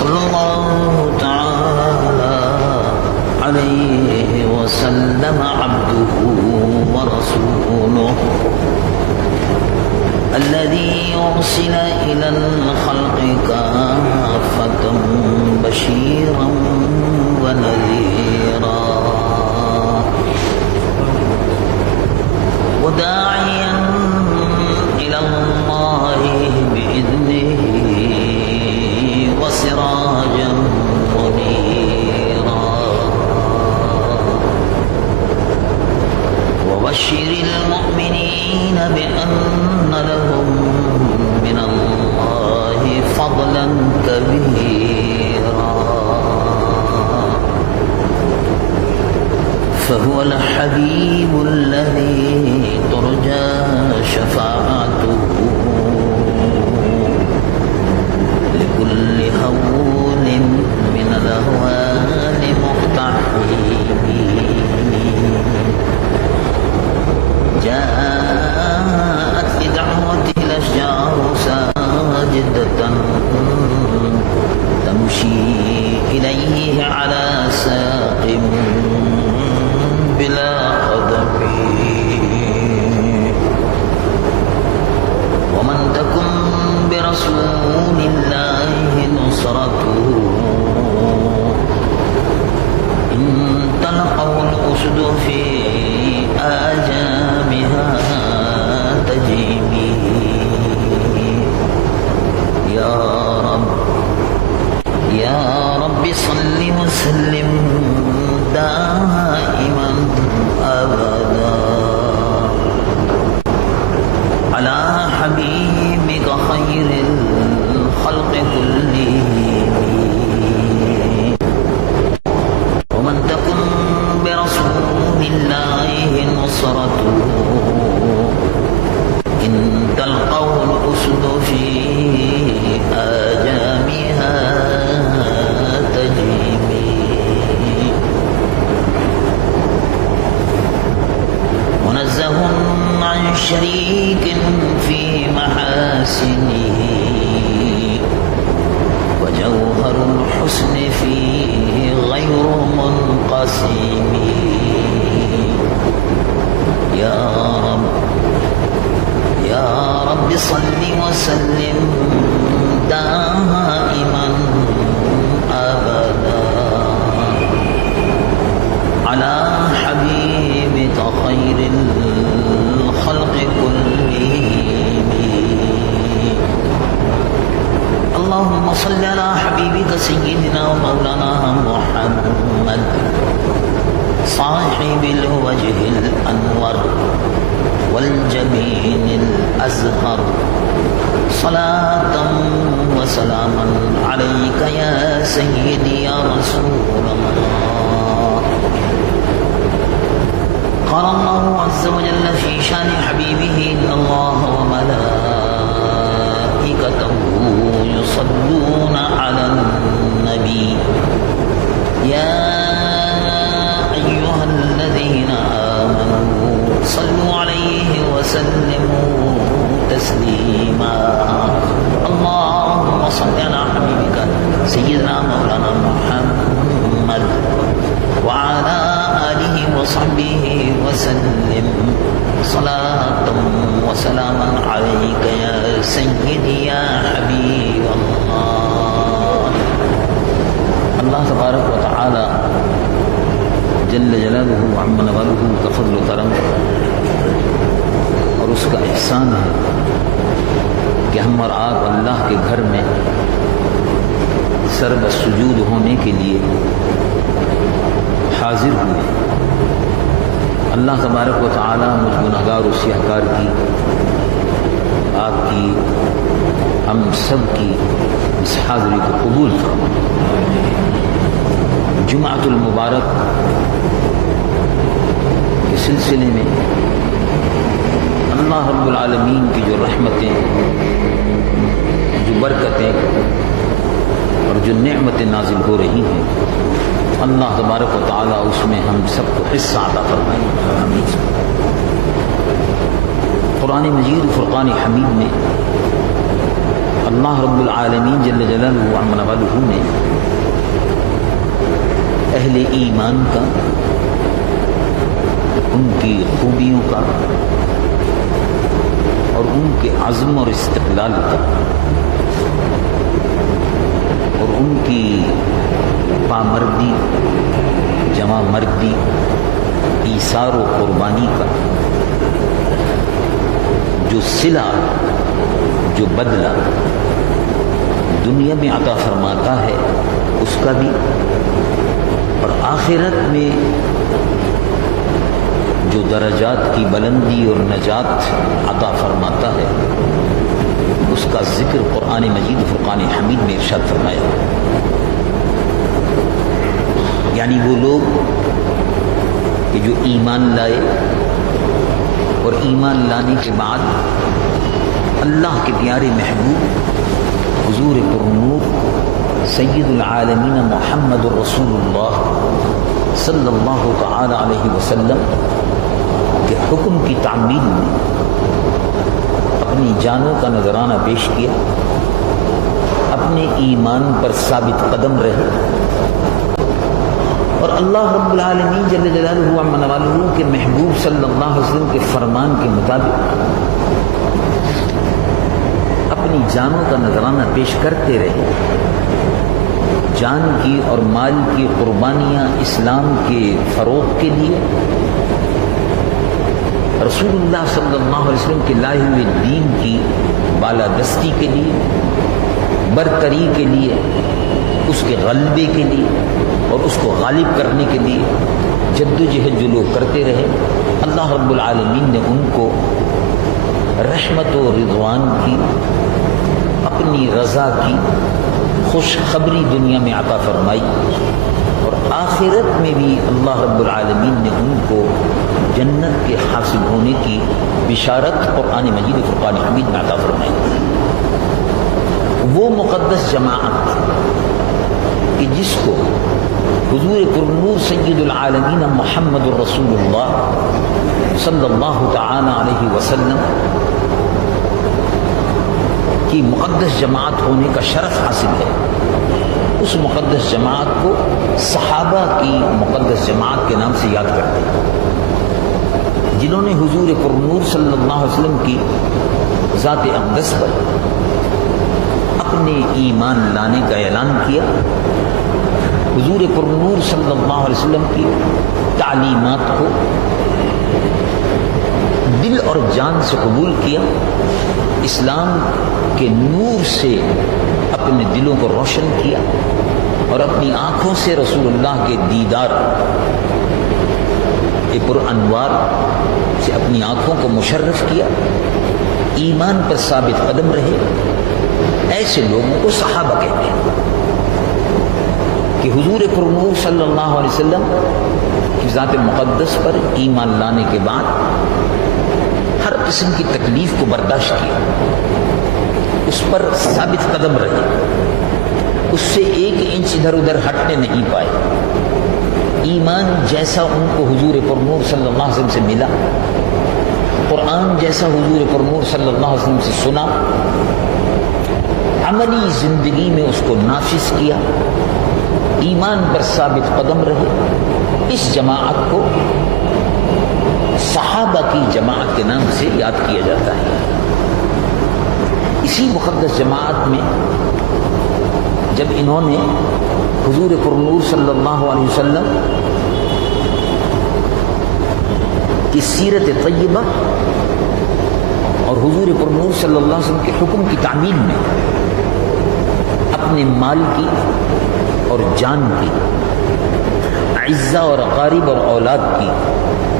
صلی اللہ تعالی علیہ وسلم عبده ورسوله الذي أرسل إلى الخلق كافة بشيرا ونذيرا وداعيا إلى الله بإذنه وسراجا منيرا وبشر المؤمنين بأن لهم من الله فضلا كبيرا فهو الحبيب الذي ترجى شفاعته لكل هول من الأهوال مقتحم جاءت لدعوته الأشجار ساجدة تمشي إليه على ساق بلا قدم ومن تكن برسول الله نصرته إن تلقوا الأسد في آجامها تجيبي يا رب صل وسلم دائما أبدا على حبيبك خير الخلق كلهم ومن تكن برسول الله نصرته إن تلقوا الأسد في آجامها تجيبي منزه عن شريك في محاسنه وجوهر الحسن فيه غير منقسم يا رب صل وسلم دائما أبدا على حبيبك خير الخلق كلهم اللهم صل على حبيبك سيدنا ومولانا محمد صاحب الوجه الأنور والجبين الأزهر صلاة وسلاما عليك يا سيدي يا رسول الله قال الله عز وجل في شان حبيبه إن الله وملائكته يصلون على النبي يا أيها الذين آمنوا صلوا عليه وسلموا تسليما اللهم صل على حبيبك سيدنا مولانا محمد وعلى آله وصحبه وسلم صلاة وسلاما عليك يا سيدي يا حبيب الله اللہ تبارک و تعالی جل جلالہ وعم نوالہ کا فضل و کرم اور اس کا احسان ہے کہ ہم اور آپ اللہ کے گھر میں سر بسجود ہونے کے لیے حاضر ہوئے. اللہ تبارک و تعالی مجھ گنہگار و سیاہکار کی، آپ کی، ہم سب کی اس حاضری کو قبول فرمائے. جمعۃ المبارک کے سلسلے میں اللہ رب العالمین کی جو رحمتیں، جو برکتیں اور جو نعمتیں نازل ہو رہی ہیں، اللہ تبارک و تعالیٰ اس میں ہم سب کو حصہ عطا فرمائے. قرآن مجید فرقان حمید میں اللہ رب العالمین جل جلالہ عما والہ نے اہل ایمان کا، ان کی خوبیوں کا اور ان کے عزم اور استقلال کا اور ان کی پامردی، جمع مردی، ایثار و قربانی کا جو صلہ، جو بدلہ دنیا میں عطا فرماتا ہے اس کا بھی، اور آخرت میں جو درجات کی بلندی اور نجات عطا فرماتا ہے اس کا ذکر قرآن مجید فرقان حمید میں ارشاد فرمایا۔ یعنی وہ لوگ کہ جو ایمان لائے اور ایمان لانے کے بعد اللہ کے پیارے محبوب حضور پرنور سید العالمین محمد رسول اللہ صلی اللہ تعالی علیہ وسلم کے حکم کی تعمیل میں اپنی جانوں کا نذرانہ پیش کیا، اپنے ایمان پر ثابت قدم رہے اور اللہ رب العالمین جل جلالہ عما والہ کے محبوب صلی اللہ علیہ وسلم کے فرمان کے مطابق اپنی جانوں کا نذرانہ پیش کرتے رہے۔ جان کی اور مال کی قربانیاں اسلام کے فروغ کے لیے، رسول اللہ صلی اللہ علیہ وسلم کے لائے ہوئے دین کی بالادستی کے لیے، برتری کے لیے، اس کے غلبے کے لیے اور اس کو غالب کرنے کے لیے جدوجہد جو لوگ کرتے رہے، اللہ رب العالمین نے ان کو رحمت و رضوان کی، اپنی رضا کی خوشخبری دنیا میں عطا فرمائی، اور آخرت میں بھی اللہ رب العالمین نے ان کو جنت کے حاصل ہونے کی بشارت قرآن مجید فرقان حمید میں عطا فرمائی۔ وہ مقدس جماعت کہ جس کو حضور پرنور سید العالمین محمد رسول اللہ صلی اللہ تعالی علیہ وسلم کی مقدس جماعت ہونے کا شرف حاصل ہے، اس مقدس جماعت کو صحابہ کی مقدس جماعت کے نام سے یاد کرتے ہیں، جنہوں نے حضور پرنور صلی اللہ علیہ وسلم کی ذات اقدس پر اپنے ایمان لانے کا اعلان کیا، حضور پرنور صلی اللہ علیہ وسلم کی تعلیمات کو دل اور جان سے قبول کیا، اسلام کے نور سے اپنے دلوں کو روشن کیا اور اپنی آنکھوں سے رسول اللہ کے دیدار پر انوار سے اپنی آنکھوں کو مشرف کیا، ایمان پر ثابت قدم رہے۔ ایسے لوگوں کو صحابہ کہتے ہیں کہ حضور پرنور صلی اللہ علیہ وسلم کی ذات مقدس پر ایمان لانے کے بعد ہر قسم کی تکلیف کو برداشت کیا، اس پر ثابت قدم رہے، اس سے ایک انچ ادھر ادھر ہٹنے نہیں پائے۔ ایمان جیسا ان کو حضور پرنور صلی اللہ علیہ وسلم سے ملا، قرآن جیسا حضور پرنور صلی اللہ علیہ وسلم سے سنا، عملی زندگی میں اس کو نافذ کیا، ایمان پر ثابت قدم رہے۔ اس جماعت کو صحابہ کی جماعت کے نام سے یاد کیا جاتا ہے۔ اسی مقدس جماعت میں جب انہوں نے حضور پرنور صلی اللہ علیہ وسلم کی سیرت طیبہ اور حضور پرنور صلی اللہ علیہ وسلم کے حکم کی تعمیل میں اپنے مال کی اور جان کی، اعزہ اور اقارب اور اولاد کی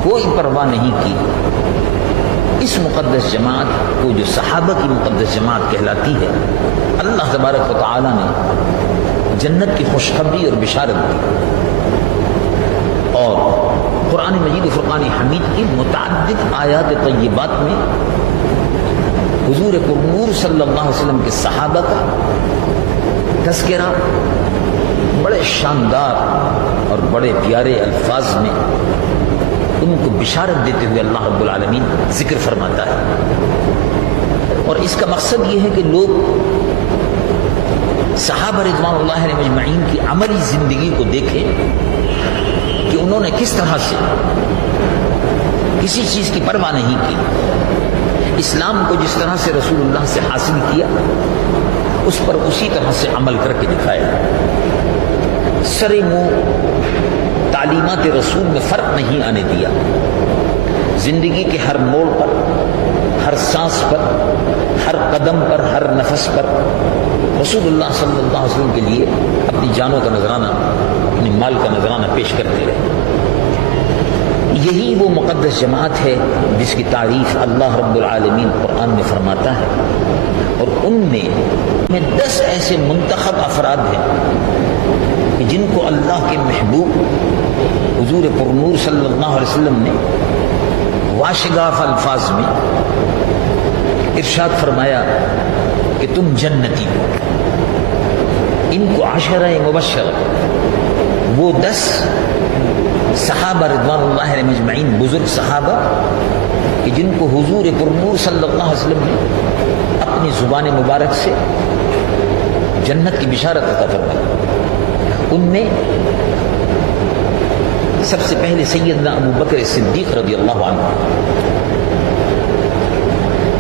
کوئی پرواہ نہیں کی، اس مقدس جماعت کو جو صحابہ کی مقدس جماعت کہلاتی ہے، اللہ تبارک و تعالی نے جنت کی خوشخبری اور بشارت دی، اور قرآن مجید فرقان حمید کی متعدد آیات طیبات میں حضور پرنور صلی اللہ علیہ وسلم کے صحابہ کا تذکرہ بڑے شاندار اور بڑے پیارے الفاظ میں ان کو بشارت دیتے ہوئے اللہ رب العالمین ذکر فرماتا ہے۔ اور اس کا مقصد یہ ہے کہ لوگ صحابہ رضوان اللہ علیہم اجمعین کی عملی زندگی کو دیکھیں کہ انہوں نے کس طرح سے کسی چیز کی پرواہ نہیں کی، اسلام کو جس طرح سے رسول اللہ سے حاصل کیا اس پر اسی طرح سے عمل کر کے دکھایا، سر منہ تعلیمات رسول میں فرق نہیں آنے دیا، زندگی کے ہر موڑ پر، ہر سانس پر، ہر قدم پر، ہر نفس پر رسول اللہ صلی اللہ علیہ وسلم کے لیے اپنی جانوں کا نذرانہ، اپنی مال کا نذرانہ پیش کرتے رہے۔ یہی وہ مقدس جماعت ہے جس کی تعریف اللہ رب العالمین قرآن میں فرماتا ہے، اور ان میں 10 ایسے منتخب افراد ہیں کہ جن کو اللہ کے محبوب حضور پرنور صلی اللہ علیہ وسلم نے واشگاف الفاظ میں ارشاد فرمایا کہ تم جنتی ہو۔ ان کو عشرہ مبشرہ، وہ 10 صحابہ رضوان اللہ علیہم اجمعین، بزرگ صحابہ کہ جن کو حضور پرنور صلی اللہ علیہ وسلم نے اپنی زبان مبارک سے جنت کی بشارت عطا فرمائی، ان میں سب سے پہلے سیدنا ابو بکر صدیق رضی اللہ عنہ،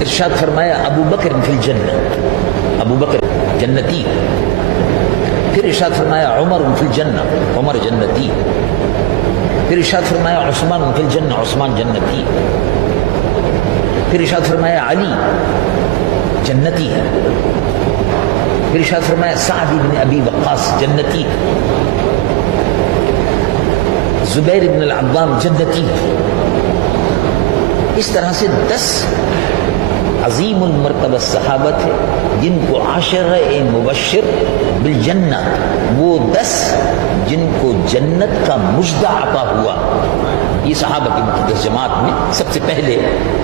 ارشاد فرمایا ابو بکر فی الجنہ، ابو بکر جنتی۔ پھر ارشاد فرمایا عمر فی الجنہ، عمر جنتی۔ پھر ارشاد فرمایا عثمان فی الجنہ، عثمان جنتی۔ پھر ارشاد فرمایا علی جنتی ہے۔ پھر ارشاد فرمایا سعد بن ابی وقاص جنتی، زبیر بن العوام جنتی۔ اس طرح سے 10 عظیم المرتبہ صحابہ تھے جن کو عشرہ مبشر بالجنہ، وہ 10 جن کو جنت کا مژدہ عطا ہوا۔ یہ صحابہ کی مقدس جماعت میں سب سے پہلے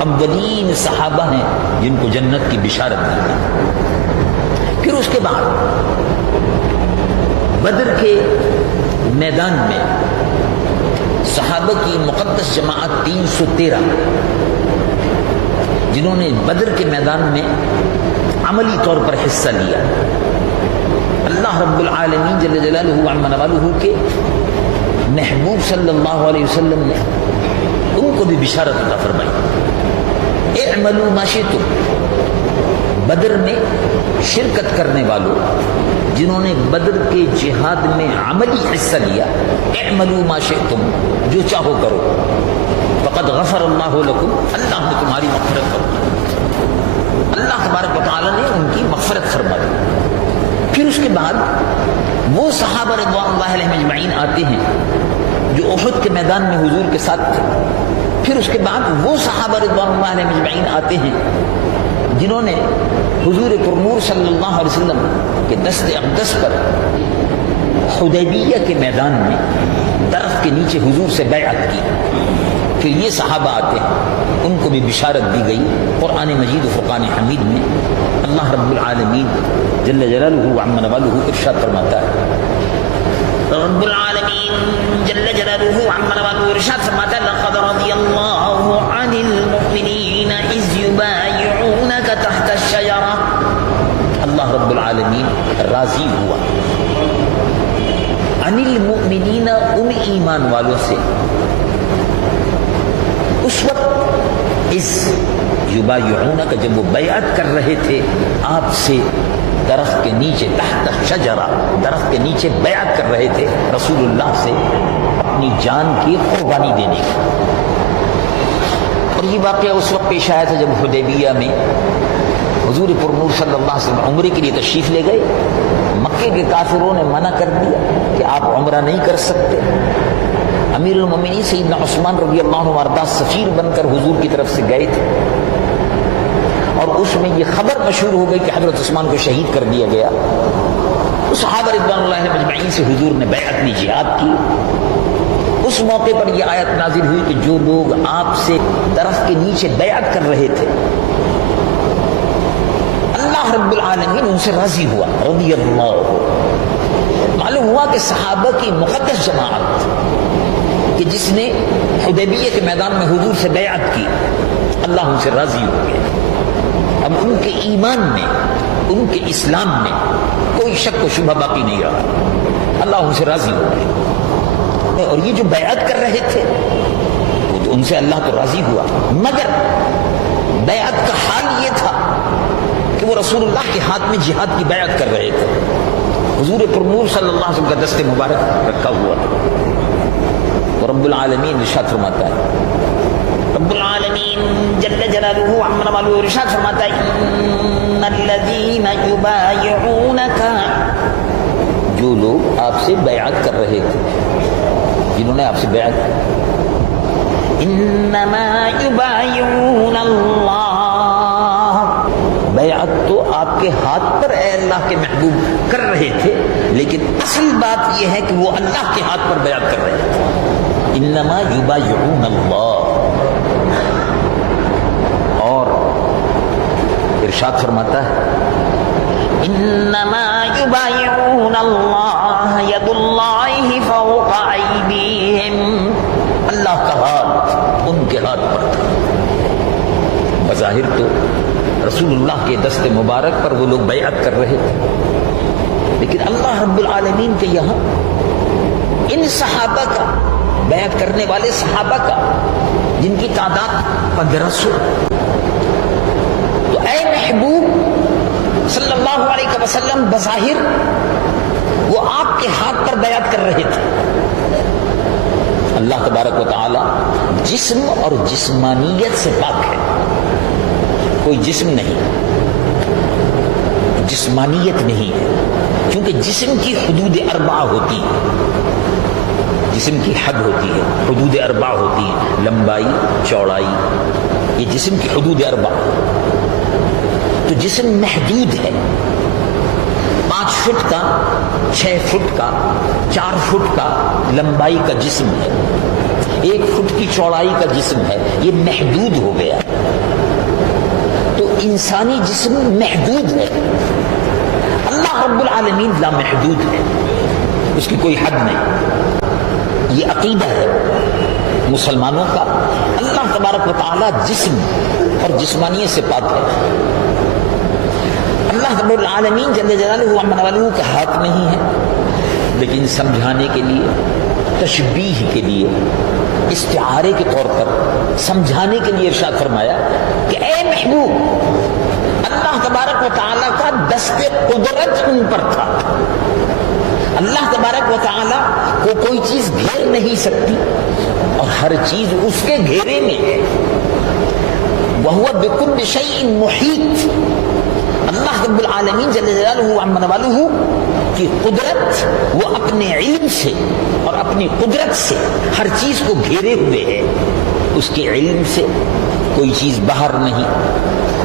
اولین صحابہ ہیں جن کو جنت کی بشارت دی گئی۔ پھر اس کے بعد بدر کے میدان میں صحابہ کی مقدس جماعت 313 جنہوں نے بدر کے میدان میں عملی طور پر حصہ لیا۔ اللہ رب العالمین جل جلالہ عما نوالہ کے محبوب صلی اللہ علیہ وسلم نے ان کو بھی بشارت عطا فرمائی، اعملوا ما شئتم۔ بدر میں شرکت کرنے والوں جنہوں نے بدر کے جہاد میں عملی حصہ لیا، اعملوا ما شئتم، جو چاہو کرو، فقد غفر اللہ لکم، اللہ نے تمہاری مغفرت فرمائی، اللہ تبارک و تعالی نے ان کی مغفرت فرما دی۔ پھر اس کے بعد وہ صحابہ رضوان اللہ علیہم اجمعین آتے ہیں جو احد کے میدان میں حضور کے ساتھ تھے۔ پھر اس کے بعد وہ صحابہ رضوان اللہ علیہم اجمعین آتے ہیں جنہوں نے حضور پرنور صلی اللہ علیہ وسلم کے دست اقدس پر حدیبیہ کے میدان میں درخت کے نیچے حضور سے بیعت کی۔ پھر یہ صحابہ آتے ہیں، ان کو بھی بشارت دی گئی۔ قرآن مجید و فرقان حمید میں اللہ رب العالمین جل جلالہ وعما نوالہ ارشاد فرماتا ہے، رب العالمین جل جلالہ وعما نوالہ ارشاد فرماتا ہے، لقد رضی اللہ عن المؤمنین اذ یبایعونک تحت الشجرہ، اللہ رب العالمین راضی ہوا عن المؤمنین، ان ایمان والوں سے، اس وقت اس یبایعونک، جب وہ بیعت کر رہے تھے آپ سے درخت کے نیچے، تحت شجرہ، درخت کے نیچے بیعت کر رہے تھے رسول اللہ سے اپنی جان کی قربانی دینے کی۔ اور یہ واقعہ اس وقت پیش آیا تھا جب حدیبیہ میں حضور پرنور صلی اللہ علیہ وسلم عمرے کے لیے تشریف لے گئے۔ مکے کے کافروں نے منع کر دیا کہ آپ عمرہ نہیں کر سکتے۔ امیر المومنین سیدنا عثمان رضی اللہ عنہ وارضاہ سفیر بن کر حضور کی طرف سے گئے تھے، اور اس میں یہ خبر مشہور ہو گئی کہ حضرت عثمان کو شہید کر دیا گیا۔ تو صحابہ رضوان اللہ علیہم اجمعین سے حضور نے بیعت لی، جہاد کی۔ اس موقع پر یہ آیت نازل ہوئی کہ جو لوگ آپ سے درخت کے نیچے بیعت کر رہے تھے، اللہ رب العالمین ان سے راضی ہوا، رضی اللہ۔ معلوم ہوا کہ صحابہ کی مقدس جماعت کہ جس نے حدیبیہ کے میدان میں حضور سے بیعت کی، اللہ ان سے راضی ہو گیا۔ اب ان کے ایمان میں ان کے اسلام میں کوئی شک و شبہ باقی نہیں رہا، اللہ ان سے راضی ہو گیا۔ اور یہ جو بیعت کر رہے تھے ان سے اللہ تو راضی ہوا، مگر بیعت کا حال یہ تھا کہ وہ رسول اللہ کے ہاتھ میں جہاد کی بیعت کر رہے تھے، حضور پرنور صلی اللہ علیہ وسلم کا دست مبارک رکھا ہوا تھا۔ تو رب العالمین ارشاد فرماتا ہے، رب العالمین جل جلالہ عما والہ ارشاد فرماتا ہے، ان الذین یبایعونک، جو لوگ آپ سے بیعت کر رہے تھے، جنہوں نے آپ سے بیعت، انما یبایعون اللہ، بیعت تو آپ کے ہاتھ پر اے اللہ کے محبوب کر رہے تھے، لیکن اصل بات یہ ہے کہ وہ اللہ کے ہاتھ پر بیعت کر رہے تھے۔ انما یبایعون اللہ، اور ارشاد فرماتا ہے، انما یبایعون اللہ ید اللہ فوق ایدیہم، اللہ کا ہاتھ ان کے ہاتھ پر تھا۔ بظاہر تو رسول اللہ کے دست مبارک پر وہ لوگ بیعت کر رہے تھے، لیکن اللہ رب العالمین کے یہاں ان صحابہ کا، بیعت کرنے والے صحابہ کا، جن کی تعداد 1500، تو اے محبوب صلی اللہ علیہ وسلم بظاہر وہ آپ کے ہاتھ پر بیعت کر رہے تھے۔ اللہ تبارک و تعالی جسم اور جسمانیت سے پاک ہے، کوئی جسم نہیں، جسمانیت نہیں ہے، کیونکہ جسم کی حدود اربعہ ہوتی ہے، جسم کی حد ہوتی ہے، حدود اربعہ ہوتی ہیں، لمبائی، چوڑائی، یہ جسم کی حدود اربعہ، تو جسم محدود ہے، 5 فٹ کا، 6 فٹ کا، 4 فٹ کا لمبائی کا جسم ہے، 1 فٹ کی چوڑائی کا جسم ہے، یہ محدود ہو گیا۔ تو انسانی جسم محدود ہے، اللہ رب العالمین لا محدود ہے، اس کی کوئی حد نہیں۔ یہ عقیدہ ہے مسلمانوں کا، اللہ تبارک و تعالی جسم اور جسمانیت سے پاک ہے۔ اللہ رب العالمین جل جلالہ عما والہ کا ہاتھ نہیں ہے، لیکن سمجھانے کے لیے، تشبیہ کے لیے، استعارے کے طور پر سمجھانے کے لیے ارشاد فرمایا کہ اے محبوب، اللہ تبارک و تعالیٰ کا دست قدرت ان پر تھا، اللہ تبارک و تعالیٰ کو کوئی چیز گھیر نہیں سکتی اور ہر چیز اس کے گھیرے میں ہے، وَهُوَ بِكُلِّ شَيْءٍ مُحِيطٌ، اللہ رب العالمین جل جلالہ عما والہ کی قدرت، وہ اپنے علم سے اور اپنی قدرت سے ہر چیز کو گھیرے ہوئے ہے، اس کے علم سے کوئی چیز باہر نہیں،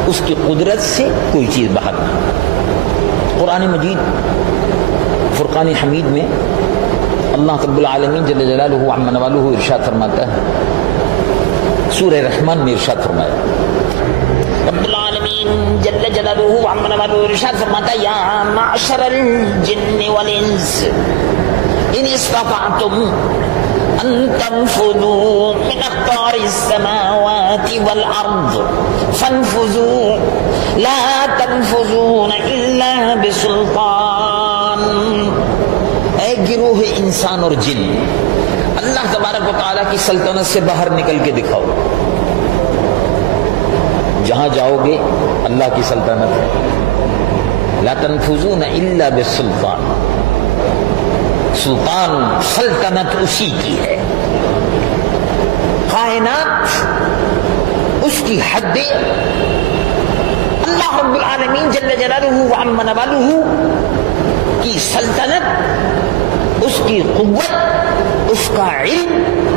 اس کی قدرت سے کوئی چیز باہر نہیں۔ قرآن مجید فرقان حمید میں اللہ رب العالمین جل جلالہ عما والہ ارشاد فرماتا ہے، سورہ رحمان میں ارشاد فرمایا، رب العالمین جل جلالہ عما والہ ارشاد فرماتا ہے، یا معشر الجن والانس ان استطعتم ان تنفذوا من اقطار السماوات والارض فانفذوا لا تنفذون الا بسلطان۔ اے گروہ انسان اور جن، اللہ تبارک و تعالیٰ کی سلطنت سے باہر نکل کے دکھاؤ، جہاں جاؤ گے اللہ کی سلطنت ہے، لا تنفذون الا بالسلطان، سلطان، سلطنت اسی کی ہے، کائنات اس کی حدیں، اللہ رب العالمین جل جلالہ عما والہ کی سلطنت، اس کی قوت، اس کا علم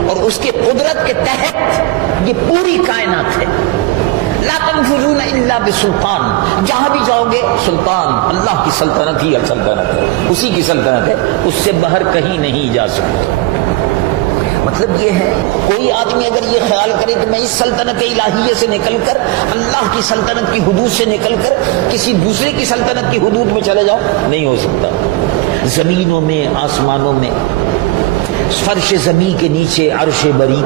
اور اس کی قدرت کے تحت یہ پوری کائنات ہے۔ لا تنفذون الا بسلطان، جہاں بھی جاؤ گے سلطان، اللہ کی سلطنت ہی سلطنت ہے، اسی کی سلطنت ہے، اس سے باہر کہیں نہیں جا سکتے۔ مطلب یہ ہے، کوئی آدمی اگر یہ خیال کرے کہ میں اس سلطنت الہیہ سے نکل کر، اللہ کی سلطنت کی حدود سے نکل کر کسی دوسرے کی سلطنت کی حدود میں چلے جاؤ، نہیں ہو سکتا۔ زمینوں میں، آسمانوں میں، فرش زمین کے نیچے عرش بری،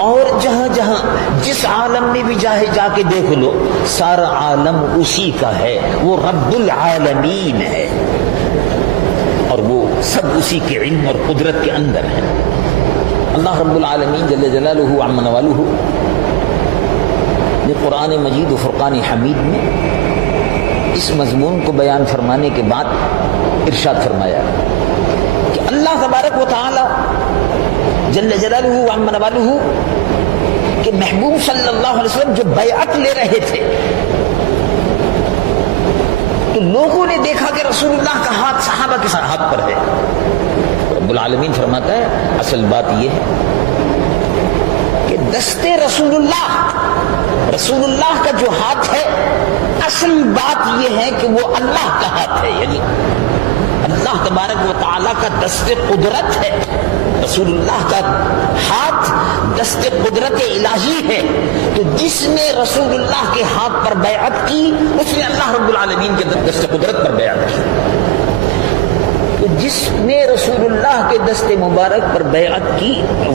اور جہاں جہاں جس عالم میں بھی جا کے دیکھ لو، سارا عالم اسی کا ہے، وہ رب العالمین ہے، اور وہ سب اسی کے علم اور قدرت کے اندر ہے۔ اللہ رب العالمین جل جلالہ عم نوالہ نے قرآن مجید و فرقان حمید میں اس مضمون کو بیان فرمانے کے بعد ارشاد فرمایا کہ اللہ تبارک و تعالی جل جلالہ عم نوالہ کہ محبوب صلی اللہ علیہ وسلم جو بیعت لے رہے تھے تو لوگوں نے دیکھا کہ رسول اللہ کا ہاتھ صحابہ کے ہاتھ پر ہے۔ رب العالمین فرماتا ہے اصل بات یہ ہے کہ دستے رسول اللہ کا جو ہاتھ ہے، اصل بات یہ ہے کہ وہ اللہ کا ہاتھ ہے، یعنی اللہ تبارک و تعالیٰ کا دست قدرت ہے۔ رسول اللہ کا ہاتھ دست قدرت الہی ہے، تو جس نے رسول اللہ کے ہاتھ پر بیعت کی اس نے اللہ رب العالمین کے دست قدرت پر بیعت کی۔ تو جس نے رسول اللہ کے دست مبارک پر بیعت کی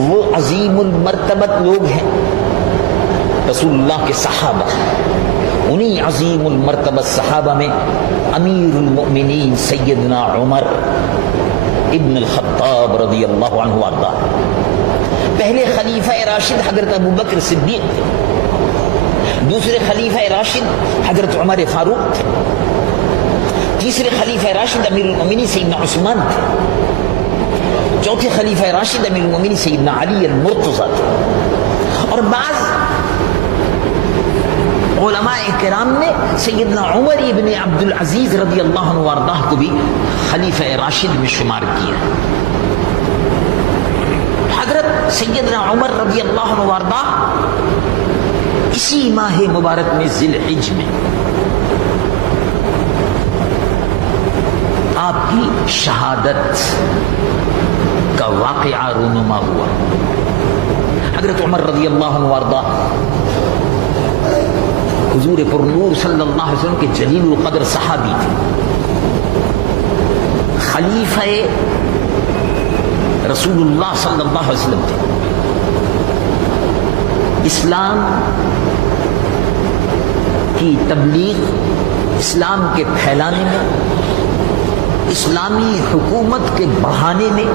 وہ عظیم المرتبت لوگ ہیں، رسول اللہ کے صحابہ۔ انہی عظیم المرتبت صحابہ میں امیر المؤمنین سیدنا عمر ابن الخطاب رضی اللہ عنہ وارضہ، پہلے خلیفہ راشد حضرت ابوبکر صدیق تھے، دوسرے خلیفہ راشد حضرت عمر فاروق تھے، تیسرے خلیفہ راشد امیر المؤمنین سیدنا عثمان تھے، چوتھے خلیفہ راشد امیر المؤمنین سیدنا علی المرتضی تھے، اور بعض علماء کرام نے سیدنا عمر ابن عبد العزیز رضی اللہ عنہ وارضہ کو بھی خلیفہ راشد میں شمار کیا۔ حضرت سیدنا عمر رضی اللہ عنہ وارضہ اسی ماہ مبارک میں ذی الحجہ میں آپ کی شہادت کا واقعہ رونما ہوا۔ حضرت عمر رضی اللہ عنہ وارضہ حضور پر نور صلی اللہ علیہ وسلم کے جلیل القدر صحابی تھے، خلیفہ رسول اللہ صلی اللہ علیہ وسلم تھے۔ اسلام کی تبلیغ، اسلام کے پھیلانے میں، اسلامی حکومت کے بڑھانے میں،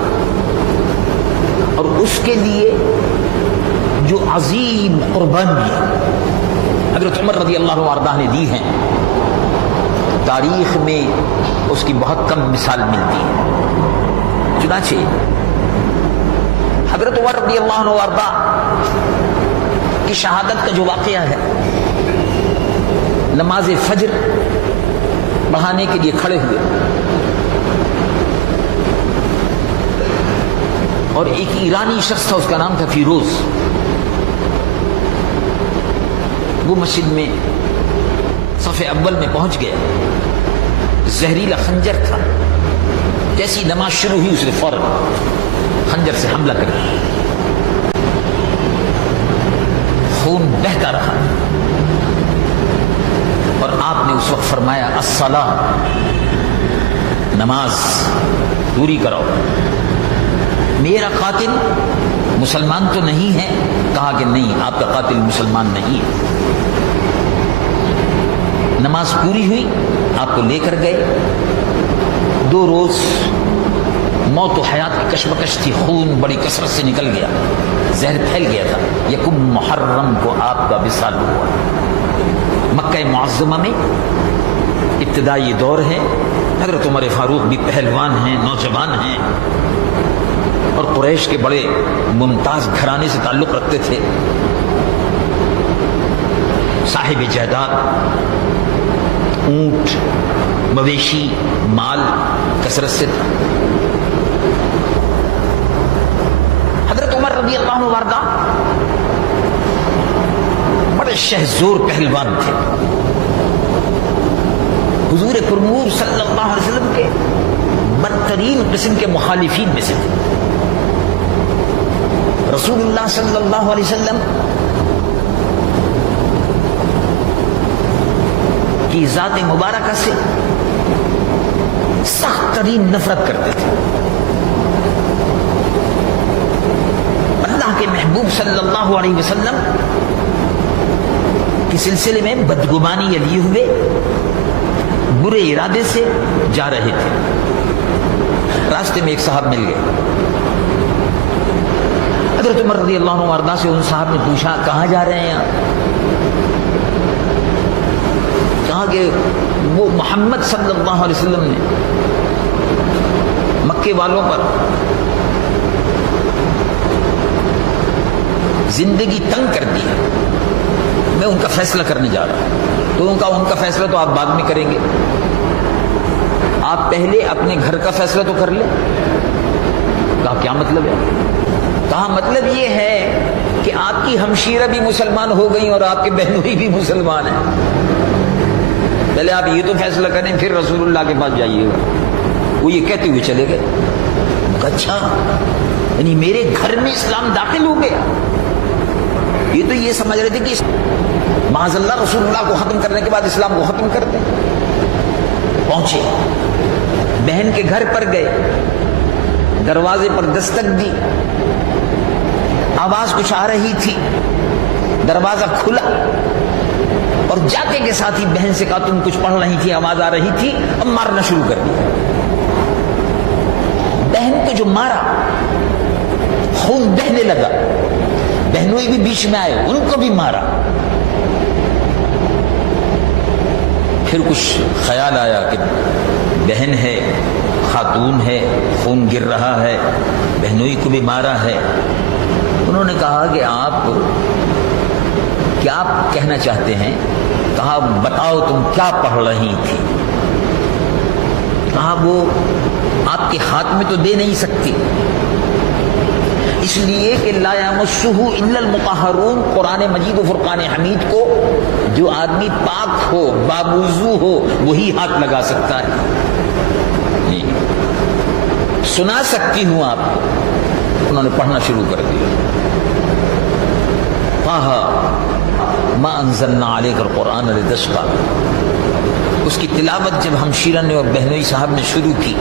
اور اس کے لیے جو عظیم قربانیاں حضرت عمر رضی اللہ عنہ نے دی ہیں، تاریخ میں اس کی بہت کم مثال ملتی ہے۔ چنانچہ حضرت عمر رضی اللہ عنہ کی شہادت کا جو واقعہ ہے، نماز فجر پڑھانے کے لیے کھڑے ہوئے اور ایک ایرانی شخص تھا، اس کا نام تھا فیروز، وہ مسجد میں صف اول میں پہنچ گیا، زہریلا خنجر تھا، جیسی نماز شروع ہوئی اس نے فوراً خنجر سے حملہ کر دیا، خون بہتا رہا، اور آپ نے اس وقت فرمایا الصلاۃ، نماز پوری کرو، میرا قاتل مسلمان تو نہیں ہے؟ کہا کہ نہیں، آپ کا قاتل مسلمان نہیں ہے۔ نماز پوری ہوئی، آپ کو لے کر گئے، 2 روز موت و حیات کی کشمکش تھی، خون بڑی کثرت سے نکل گیا، زہر پھیل گیا تھا۔ یکم محرم کو آپ کا وصال ہوا۔ مکہ معظمہ میں ابتدائی دور ہے، حضرت عمر فاروق بھی پہلوان ہیں، نوجوان ہیں، اور قریش کے بڑے ممتاز گھرانے سے تعلق رکھتے تھے، صاحب جائیداد، اونٹ، مویشی، مال کثرت سے تھا۔ حضرت عمر رضی اللہ عنہ وارضہ بڑے شہزور پہلوان تھے، حضور پرنور صلی اللہ علیہ وسلم کے بدترین قسم کے مخالفین میں سے تھے۔ رسول اللہ صلی اللہ علیہ وسلم کی ذات مبارکہ سے سخت ترین نفرت کرتے تھے۔ اللہ کے محبوب محبوب صلی اللہ علیہ وسلم کے سلسلے میں بدگمانی یا لیے ہوئے برے ارادے سے جا رہے تھے. راستے میں ایک صاحب مل گئے. حضرت عمر رضی اللہ عنہ وارضہ سے ان صاحب نے پوچھا کہاں جا رہے ہیں آپ؟ کہا کہ وہ محمد صلی اللہ علیہ وسلم نے مکے والوں پر زندگی تنگ کر دی ہے، میں ان کا فیصلہ کرنے جا رہا ہوں. تو ان کا فیصلہ تو آپ بعد میں کریں گے، آپ پہلے اپنے گھر کا فیصلہ تو کر لیں. کہا کیا مطلب ہے؟ کہا مطلب یہ ہے کہ آپ کی ہمشیرہ بھی مسلمان ہو گئی اور آپ کے بہنوئی بھی مسلمان ہیں. پہلے آپ یہ تو فیصلہ کریں پھر رسول اللہ کے پاس جائیے گا. وہ یہ کہتے ہوئے چلے گئے. اچھا یعنی میرے گھر میں اسلام داخل ہو گیا. یہ تو یہ سمجھ رہے تھے کہ معاذ اللہ رسول اللہ کو ختم کرنے کے بعد اسلام کو ختم کر دیں. پہنچے، بہن کے گھر پر گئے، دروازے پر دستک دی، آواز کچھ آ رہی تھی، دروازہ کھلا اور جاتے کے ساتھ ہی بہن سے کہا تم کچھ پڑھ رہی تھی، آواز آ رہی تھی، اب مارنا شروع کر دیا. بہن کو جو مارا خون بہنے لگا، بہنوئی بھی بیچ میں آئے، ان کو بھی مارا. پھر کچھ خیال آیا کہ بہن ہے، خاتون ہے، خون گر رہا ہے، بہنوئی کو بھی مارا ہے. انہوں نے کہا کہ آپ کیا کہنا چاہتے ہیں؟ کہا بتاؤ تم کیا پڑھ رہی تھی؟ کہا وہ آپ کے ہاتھ میں تو دے نہیں سکتی، اس لیے کہ لا یمسہ الا المطہرون، قرآن مجید و فرقان حمید کو جو آدمی پاک ہو، باوضو ہو، وہی ہاتھ لگا سکتا ہے. سنا سکتی ہوں آپ کو. انہوں نے پڑھنا شروع کر دیا. طٰہٰ ما انزلنا علیک القرآن لتشقیٰ. اس کی تلاوت جب ہمشیرہ نے اور بہنوئی صاحب نے شروع کی،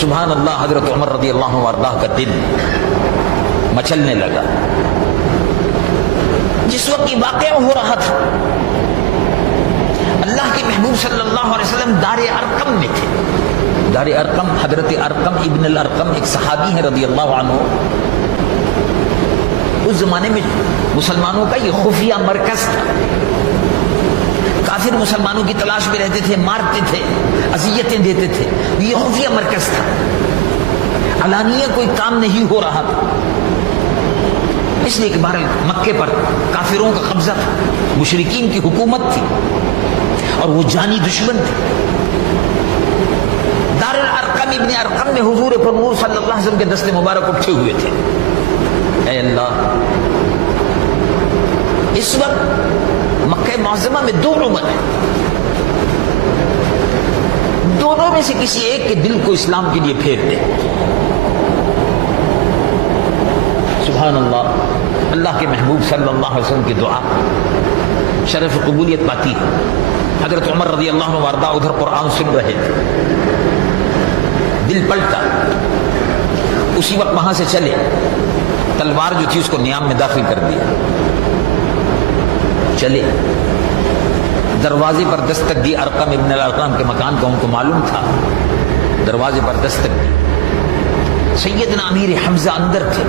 سبحان اللہ، حضرت عمر رضی اللہ عنہ وارضہ کا دل مچلنے لگا. جس وقت یہ واقعہ ہو رہا تھا، اللہ کے محبوب صلی اللہ علیہ وسلم دار ارقم میں تھے. دار ارقم حضرت ارقم ابن الارقم ایک صحابی ہیں رضی اللہ عنہ. اس زمانے میں مسلمانوں کا یہ خفیہ مرکز تھا. کافر مسلمانوں کی تلاش میں رہتے تھے، مارتے تھے، اذیتیں دیتے تھے. یہ خفیہ مرکز تھا، علانیہ کوئی کام نہیں ہو رہا تھا. اس لیے کہ بہرحال مکے پر کافروں کا قبضہ تھا، مشرکین کی حکومت تھی اور وہ جانی دشمن تھے. دار الارقم ابن ارقم میں حضور پر نور صلی اللہ علیہ وسلم کے دست مبارک اٹھے ہوئے تھے. اے اللہ، اس وقت مکہ معظمہ میں دو عمر ہیں، دونوں میں سے کسی ایک کے دل کو اسلام کے لیے پھیر دے. سبحان اللہ، اللہ کے محبوب صلی اللہ علیہ وسلم کی دعا شرف قبولیت پاتی ہے. حضرت عمر رضی اللہ عنہ وارضہ ادھر قرآن سن رہے تھے، دل پلٹا. اسی وقت وہاں سے چلے، تلوار جو تھی اس کو نیام میں داخل کر دیا. چلے، دروازے پر دستک دی. ارقم ابن الارقم کے مکان کا ان کو معلوم تھا. دروازے پر دستک دی. سیدنا امیر حمزہ اندر تھے،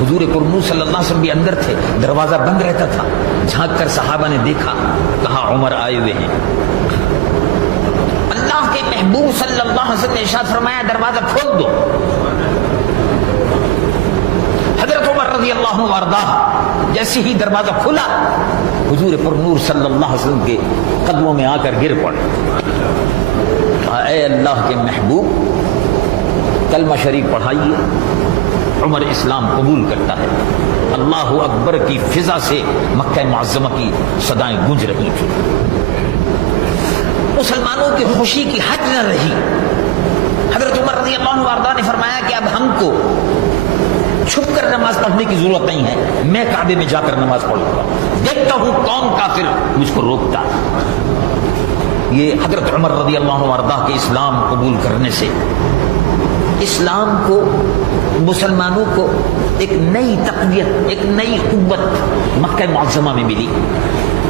حضور پرنور صلی اللہ علیہ وسلم بھی اندر تھے. دروازہ بند رہتا تھا. جھانک کر صحابہ نے دیکھا، کہا عمر آئے ہوئے ہیں. اللہ کے محبوب صلی اللہ علیہ وسلم نے ارشاد فرمایا دروازہ کھول دو. حضرت عمر رضی اللہ عنہ وارضہ جیسے ہی دروازہ کھلا، حضور پر نور صلی اللہ علیہ وسلم کے قدموں میں آ کر گر پڑے. اے اللہ کے محبوب، کلمہ شریف پڑھائیے. عمر اسلام قبول کرتا ہے. اللہ اکبر کی فضا سے مکہ معظمہ کی صدائیں گونج رہی تھیں. مسلمانوں کی خوشی کی حد نہ رہی. حضرت عمر رضی اللہ عنہ وارضہ نے فرمایا کہ اب ہم کو چھپ کر نماز پڑھنے کی ضرورت نہیں ہے، میں کعبے میں جا کر نماز پڑھوں گا، دیکھتا ہوں کون کافر مجھ کو روکتا. یہ حضرت عمر رضی اللہ عنہ وارضہ کے اسلام قبول کرنے سے اسلام کو مسلمانوں کو ایک نئی تقویت، ایک نئی قوت مکہ معظمہ میں ملی۔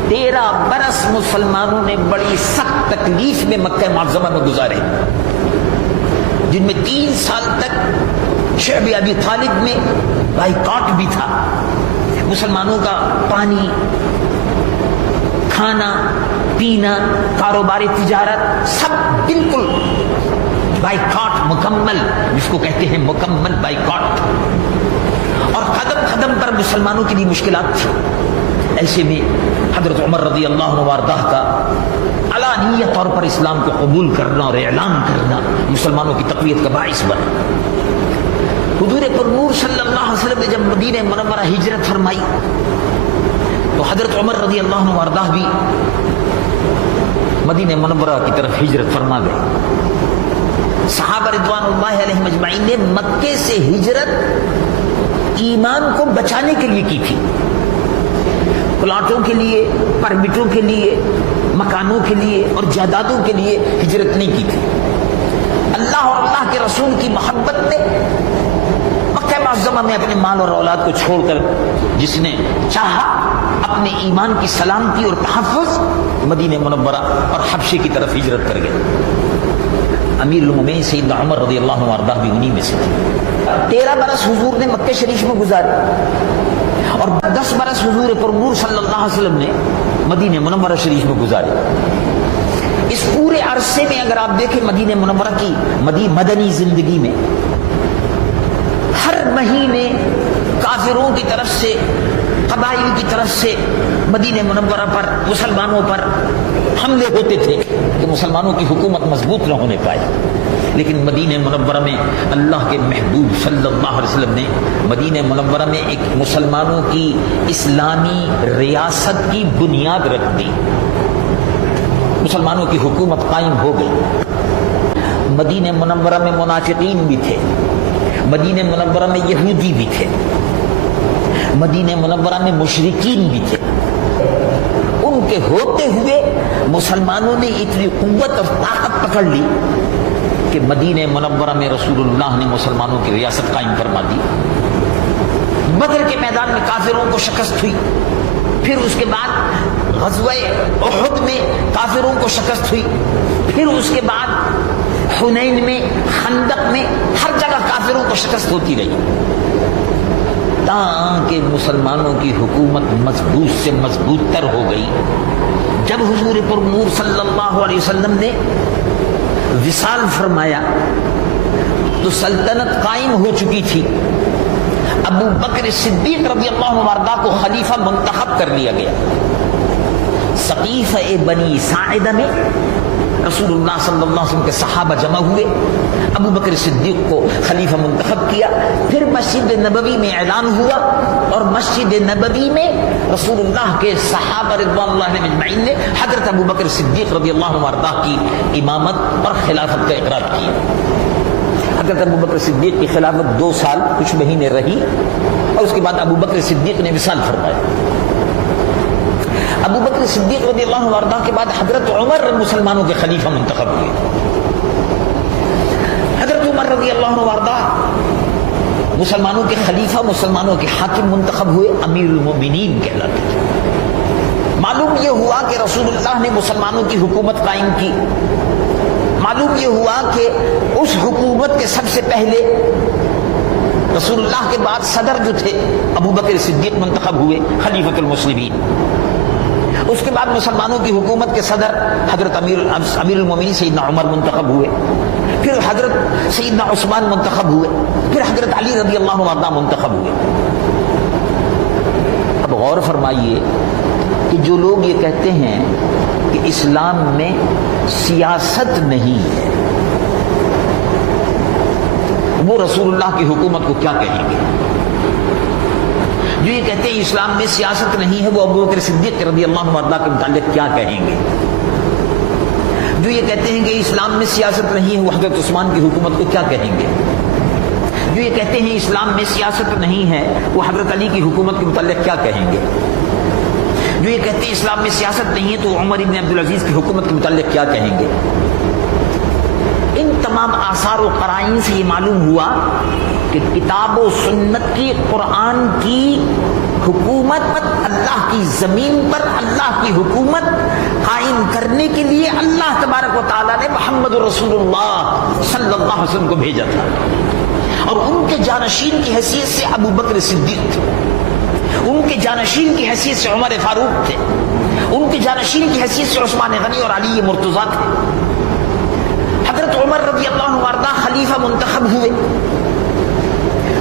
13 برس مسلمانوں نے بڑی سخت تکلیف میں مکہ معظمہ میں گزارے، جن میں 3 سال تک شعب ابی طالب میں بائیکاٹ بھی تھا۔ مسلمانوں کا پانی، کھانا پینا، کاروبار تجارت سب بالکل بائیکاٹ مکمل، جس کو کہتے ہیں مکمل بائیکاٹ، اور قدم قدم پر مسلمانوں کے لیے مشکلات تھی۔ ایسے میں حضرت عمر رضی اللہ عنہ وارضہ کا علانیہ طور پر اسلام کو قبول کرنا اور اعلان کرنا مسلمانوں کی تقویت کا باعث بنا۔ حضور پر نور صلی اللہ علیہ وسلم نے جب مدینہ منورہ ہجرت فرمائی تو حضرت عمر رضی اللہ عنہ وارضہ بھی مدینہ منورہ کی طرف ہجرت فرما گئے۔ صحابہ رضوان اللہ علیہم اجمعین نے مکے سے ہجرت ایمان کو بچانے کے لیے کی تھی، پلاٹوں کے لیے، پرمٹوں کے لیے، مکانوں کے لیے اور جائیدادوں کے لیے ہجرت نہیں کی تھی۔ اللہ اور اللہ کے رسول کی محبت نے مکہ معظمہ میں اپنے مال اور اولاد کو چھوڑ کر جس نے چاہا اپنے ایمان کی سلامتی اور تحفظ مدینہ منورہ اور حبشے کی طرف ہجرت کر گئے۔ امیر المومنین سیدنا عمر رضی اللہ عنہ وارضہ بھی انہی میں سے تھے۔ 13 برس حضور نے مکہ شریف میں گزارے اور 10 برس حضور پر نور صلی اللہ علیہ وسلم نے مدینہ منورہ شریف میں گزارے۔ اس پورے عرصے میں اگر آپ دیکھیں مدینہ منورہ کی مدنی زندگی میں ہر مہینے کافروں کی طرف سے، قبائل کی طرف سے مدینہ منورہ پر مسلمانوں پر حملے ہوتے تھے کہ مسلمانوں کی حکومت مضبوط نہ ہونے پائے، لیکن مدینہ منورہ میں اللہ کے محبوب صلی اللہ علیہ وسلم نے مدینہ منورہ میں ایک مسلمانوں کی اسلامی ریاست کی بنیاد رکھ دی، مسلمانوں کی حکومت قائم ہو گئی۔ مدینہ منورہ میں منافقین بھی تھے، مدینہ منورہ میں یہودی بھی تھے، مدینہ منورہ میں مشرکین بھی تھے۔ ان کے ہوتے ہوئے مسلمانوں نے اتنی قوت اور طاقت پکڑ لی کہ مدینہ منورہ میں رسول اللہ نے مسلمانوں کی ریاست قائم فرما دی۔ بدر کے میدان میں کافروں کو شکست ہوئی، پھر اس کے بعد غزوہ احد میں کافروں کو شکست ہوئی، پھر اس کے بعد حنین میں، خندق میں، ہر جگہ کافروں کو شکست ہوتی رہی، تاکہ مسلمانوں کی حکومت مضبوط سے مضبوط تر ہو گئی۔ جب حضور پر نور صلی اللہ علیہ وسلم نے وصال فرمایا تو سلطنت قائم ہو چکی تھی۔ ابو بکر صدیق رضی اللہ عنہ وارضہ کو خلیفہ منتخب کر لیا گیا۔ سقیفہ بنی ساعدہ میں رسول اللہ صلی اللہ علیہ وسلم کے صحابہ جمع ہوئے، ابو بکر صدیق کو خلیفہ منتخب کیا، پھر مسجد نبوی میں اعلان ہوا اور مسجد نبوی میں رسول اللہ کے صحابہ رضوان اللہ علیہم اجمعین نے حضرت ابو بکر صدیق رضی اللہ عنہ وارضہ کی امامت اور خلافت کا اقرار کیا۔ حضرت ابو بکر صدیق کی خلافت 2 سال کچھ مہینے رہی اور اس کے بعد ابو بکر صدیق نے وصال فرمایا۔ ابو بکر صدیق رضی اللہ عنہ وارضہ کے بعد حضرت عمر مسلمانوں کے خلیفہ منتخب ہوئے۔ حضرت عمر رضی اللہ عنہ وارضہ مسلمانوں کے خلیفہ، مسلمانوں کے حاکم منتخب ہوئے، امیر المومنین کہلاتے تھے۔ معلوم یہ ہوا کہ رسول اللہ نے مسلمانوں کی حکومت قائم کی، معلوم یہ ہوا کہ اس حکومت کے سب سے پہلے رسول اللہ کے بعد صدر جو تھے ابو بکر صدیق منتخب ہوئے خلیفۃ المسلمین۔ اس کے بعد مسلمانوں کی حکومت کے صدر حضرت امیر المومنین سیدنا عمر منتخب ہوئے، پھر حضرت سیدنا عثمان منتخب ہوئے، پھر حضرت علی رضی اللہ عنہ منتخب ہوئے۔ اب غور فرمائیے کہ جو لوگ یہ کہتے ہیں کہ اسلام میں سیاست نہیں ہے، وہ رسول اللہ کی حکومت کو کیا کہیں گے؟ جو یہ کہتے ہیں اسلام میں سیاست نہیں ہے، وہ ابو بکر صدیق رضی اللہ عنہ کے متعلق کیا کہیں گے؟ جو یہ کہتے ہیں کہ اسلام میں سیاست نہیں ہے، وہ حضرت عثمان کی حکومت کو کیا کہیں گے؟ جو یہ کہتے ہیں اسلام میں سیاست نہیں ہے، وہ حضرت علی کی حکومت کے متعلق کیا کہیں گے؟ جو یہ کہتے ہیں اسلام میں سیاست نہیں ہے تو عمر بن عبدالعزیز کی حکومت کے متعلق کیا کہیں گے؟ ان تمام آثار و قرائن سے یہ معلوم ہوا کہ کتاب و سنت کی، قرآن کی حکومت، اللہ کی زمین پر اللہ کی حکومت قائم کرنے کے لیے اللہ تبارک و تعالیٰ نے محمد رسول اللہ صلی اللہ علیہ وسلم کو بھیجا تھا، اور ان کے جانشین کی حیثیت سے ابو بکر صدیق تھے، ان کے جانشین کی حیثیت سے عمر فاروق تھے، ان کے جانشین کی حیثیت سے عثمان غنی اور علی مرتضیٰ تھے۔ حضرت عمر رضی اللہ عنہ وارضہ خلیفہ منتخب ہوئے،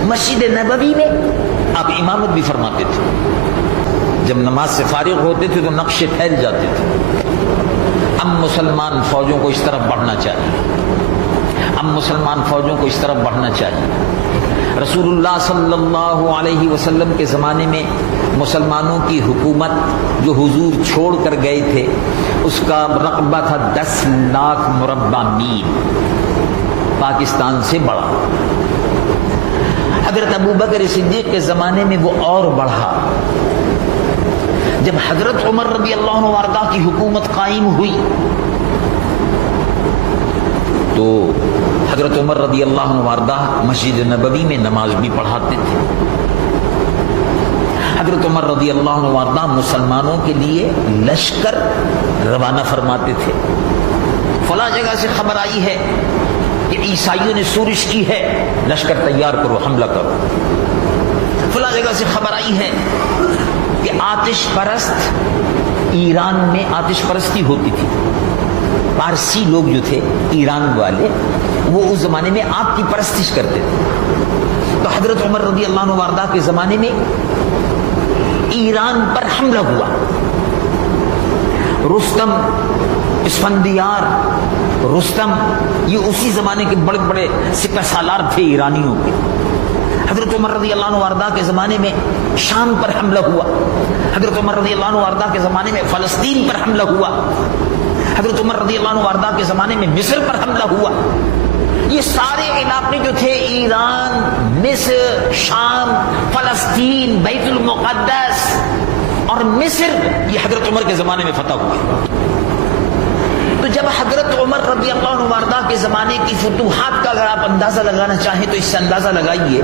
مسجد نبوی میں آپ امامت بھی فرماتے تھے، جب نماز سے فارغ ہوتے تھے تو نقشے پھیل جاتے تھے، اب مسلمان فوجوں کو اس طرف بڑھنا چاہیے، اب مسلمان فوجوں کو اس طرف بڑھنا چاہیے۔ رسول اللہ صلی اللہ علیہ وسلم کے زمانے میں مسلمانوں کی حکومت جو حضور چھوڑ کر گئے تھے اس کا رقبہ تھا 10 لاکھ مربع میل، پاکستان سے بڑا۔ حضرت ابو بکر صدیق کے زمانے میں وہ اور بڑھا۔ جب حضرت عمر رضی اللہ عنہ وارضہ کی حکومت قائم ہوئی تو حضرت عمر رضی اللہ عنہ وارضہ مسجد نبوی میں نماز بھی پڑھاتے تھے۔ حضرت عمر رضی اللہ عنہ وارضہ مسلمانوں کے لیے لشکر روانہ فرماتے تھے۔ فلاں جگہ سے خبر آئی ہے کہ عیسائیوں نے سورش کی ہے، لشکر تیار کرو، حملہ کرو۔ فلاں جگہ سے خبر آئی ہے کہ آتش پرست، ایران میں آتش پرستی ہوتی تھی، پارسی لوگ جو تھے ایران والے وہ اس زمانے میں آگ کی پرستش کرتے تھے، تو حضرت عمر رضی اللہ عنہ وارضہ کے زمانے میں ایران پر حملہ ہوا۔ رستم، اسفندیار، رستم یہ اسی زمانے کے بڑے بڑے سپہ سالار تھے ایرانیوں کے۔ حضرت عمر رضی اللہ عنہ وارضہ کے زمانے میں شام پر حملہ ہوا، حضرت عمر رضی اللہ عنہ وارضہ کے زمانے میں فلسطین پر حملہ ہوا، حضرت عمر رضی اللہ عنہ وارضہ کے زمانے میں مصر پر حملہ ہوا۔ یہ سارے علاقے جو تھے ایران، مصر، شام، فلسطین، بیت المقدس اور مصر، یہ حضرت عمر کے زمانے میں فتح ہوئے۔ تو جب حضرت عمر رضی اللہ عنہ وارضہ کے زمانے کی فتوحات کا اگر آپ اندازہ لگانا چاہیں تو اس سے اندازہ لگائیے،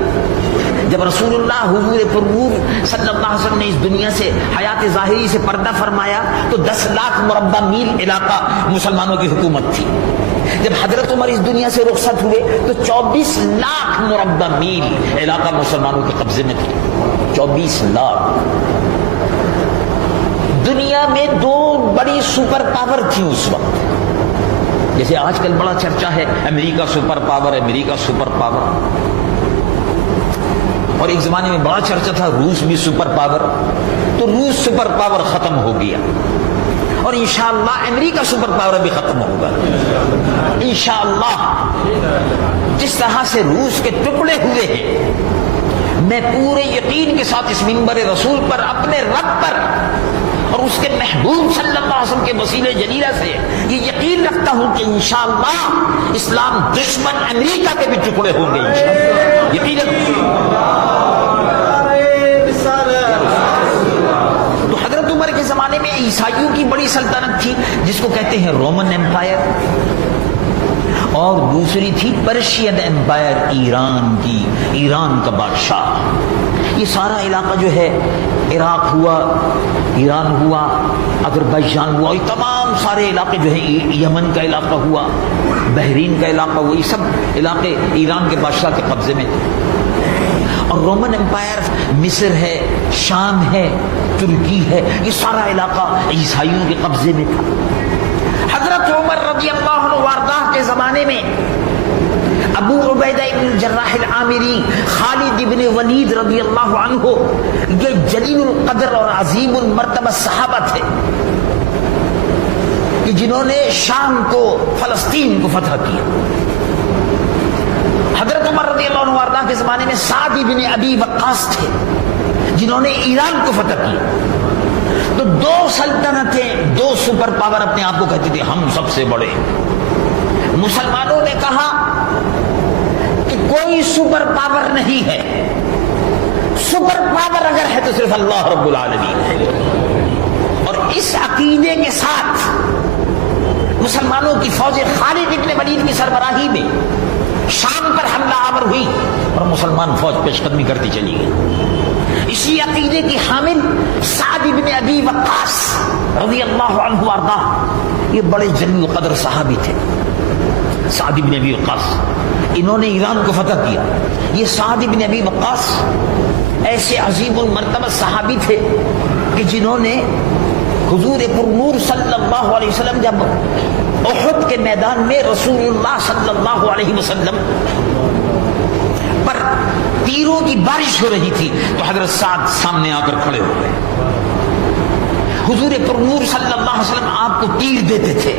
جب رسول اللہ حضور پرنور صلی اللہ علیہ وسلم نے اس دنیا سے حیات ظاہری سے پردہ فرمایا تو 10 لاکھ مربع میل علاقہ مسلمانوں کی حکومت تھی۔ جب حضرت عمر اس دنیا سے رخصت ہوئے تو 24 لاکھ مربع میل علاقہ مسلمانوں کے قبضے میں تھا۔ 24 لاکھ۔ دنیا میں 2 بڑی سپر پاور تھی اس وقت، جیسے آج کل بڑا چرچا ہے امریکہ سپر پاور، امریکہ سپر پاور، اور ایک زمانے میں بڑا چرچا تھا روس بھی سپر پاور، تو روس سپر پاور ختم ہو گیا اور انشاءاللہ امریکہ سپر پاور بھی ختم ہوگا انشاءاللہ۔ جس طرح سے روس کے ٹکڑے ہوئے ہیں، میں پورے یقین کے ساتھ اس منبر رسول پر اپنے رب پر اور اس کے محبوب صلی اللہ علیہ وسلم کے وسیلے جلیلہ سے یہ یقین رکھتا ہوں کہ انشاءاللہ اسلام دشمن امریکہ کے بھی ٹکڑے ہوں گے انشاءاللہ، یقین۔ تو حضرت عمر کے زمانے میں عیسائیوں کی بڑی سلطنت تھی جس کو کہتے ہیں رومن ایمپائر، اور دوسری تھی پرشین ایمپائر، ایران کی، ایران کا بادشاہ۔ یہ سارا علاقہ جو ہے عراق ہوا، ایران ہوا، اذربائیجان ہوا، یہ تمام سارے علاقے جو ہیں، یمن کا علاقہ ہوا، بحرین کا علاقہ ہوا، یہ سب علاقے ایران کے بادشاہ کے قبضے میں تھے۔ اور رومن ایمپائر مصر ہے، شام ہے، ترکی ہے، یہ سارا علاقہ عیسائیوں کے قبضے میں تھا۔ حضرت عمر رضی اللہ عنہ وارضہ کے زمانے میں ابو عبیدہ ابن الجراح العامری، خالد ابن ولید رضی اللہ عنہ، یہ جلیل القدر اور عظیم المرتبہ صحابہ تھے کہ جنہوں نے شام کو، فلسطین کو فتح کیا۔ حضرت عمر رضی اللہ عنہ وارضہ کے زمانے میں سعد بن ابی وقاص تھے جنہوں نے ایران کو فتح کیا۔ تو 2 سلطنتیں، 2 سپر پاور اپنے آپ کو کہتے تھے ہم سب سے بڑے۔ مسلمانوں نے کہا کہ کوئی سپر پاور نہیں ہے، سپر پاور اگر ہے تو صرف اللہ رب العالمین ہے۔ اور اس عقیدے کے ساتھ مسلمانوں کی فوج خالد ابن ولید کی سربراہی میں شام پر حملہ آور ہوئی اور مسلمان فوج پیش قدمی کرتی چلی گئی. اسی عقیدے کی حامل سعد ابن ابی وقاص رضی اللہ عنہ وارضہ، یہ بڑے جلیل القدر صحابی تھے. سعد ابن ابی وقاص انہوں نے ایران کو فتح کیا. یہ سعد ابن ابی وقاص ایسے عظیم المرتبہ صحابی تھے کہ جنہوں نے حضور پر نور صلی اللہ علیہ وسلم جب احد کے میدان میں رسول اللہ صلی اللہ علیہ وسلم پر تیروں کی بارش ہو رہی تھی تو حضرت سعد سامنے آ کر کھڑے ہو گئے. حضور پر نور صلی اللہ علیہ وسلم آپ کو تیر دیتے تھے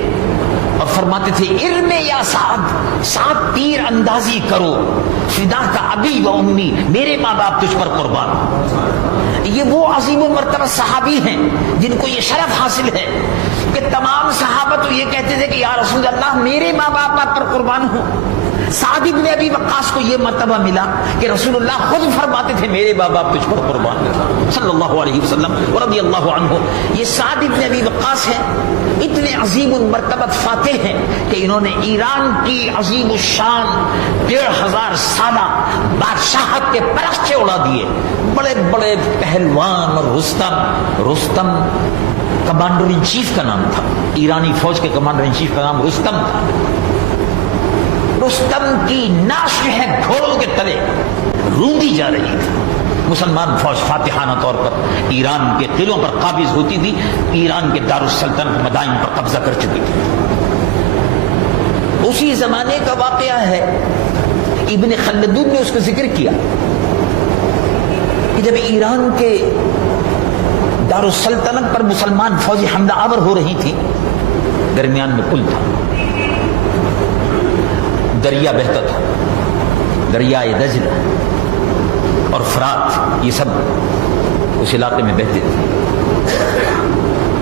اور فرماتے تھے ارمے یا سعد، سعد تیر اندازی کرو، فدا کا ابی و امی، میرے ماں باپ تجھ پر قربان. یہ وہ عظیم و مرتبہ صحابی ہیں جن کو یہ شرف حاصل ہے کہ تمام صحابہ تو یہ کہتے تھے کہ یا رسول اللہ میرے ماں باپ آپ پر قربان ہوں. سعد ابن ابی وقاص کو یہ مرتبہ ملا کہ رسول اللہ خود فرماتے تھے میرے ماں باپ تجھ پر قربان صلی اللہ علیہ وسلم رضی اللہ عنہ. یہ سعد ابن ابی وقاص ہیں، اتنے عظیم المرتبہ فاتح ہیں کہ انہوں نے ایران کی عظیم الشان 1500 سالہ بادشاہت کے پرچے اڑا دیے. بڑے بڑے پہلوان اور رستم کمانڈر ان چیف کا نام تھا، ایرانی فوج کے کمانڈر ان چیف کا نام رستم تھا. رستم کی ناش جو ہے گھوڑوں کے تلے روندی جا رہی تھی. مسلمان فوج فاتحانہ طور پر ایران کے قلعوں پر قابض ہوتی تھی، ایران کے دارالسلطنت مدائن پر قبضہ کر چکی تھی. اسی زمانے کا واقعہ ہے، ابن خلدون نے اس کا ذکر کیا کہ جب ایران کے دارالسلطنت پر مسلمان فوجی حملہ آور ہو رہی تھی، درمیان میں پل تھا، دریا بہتا تھا، دریائے دجلہ اور فرات، یہ سب اس علاقے میں بہتے تھے.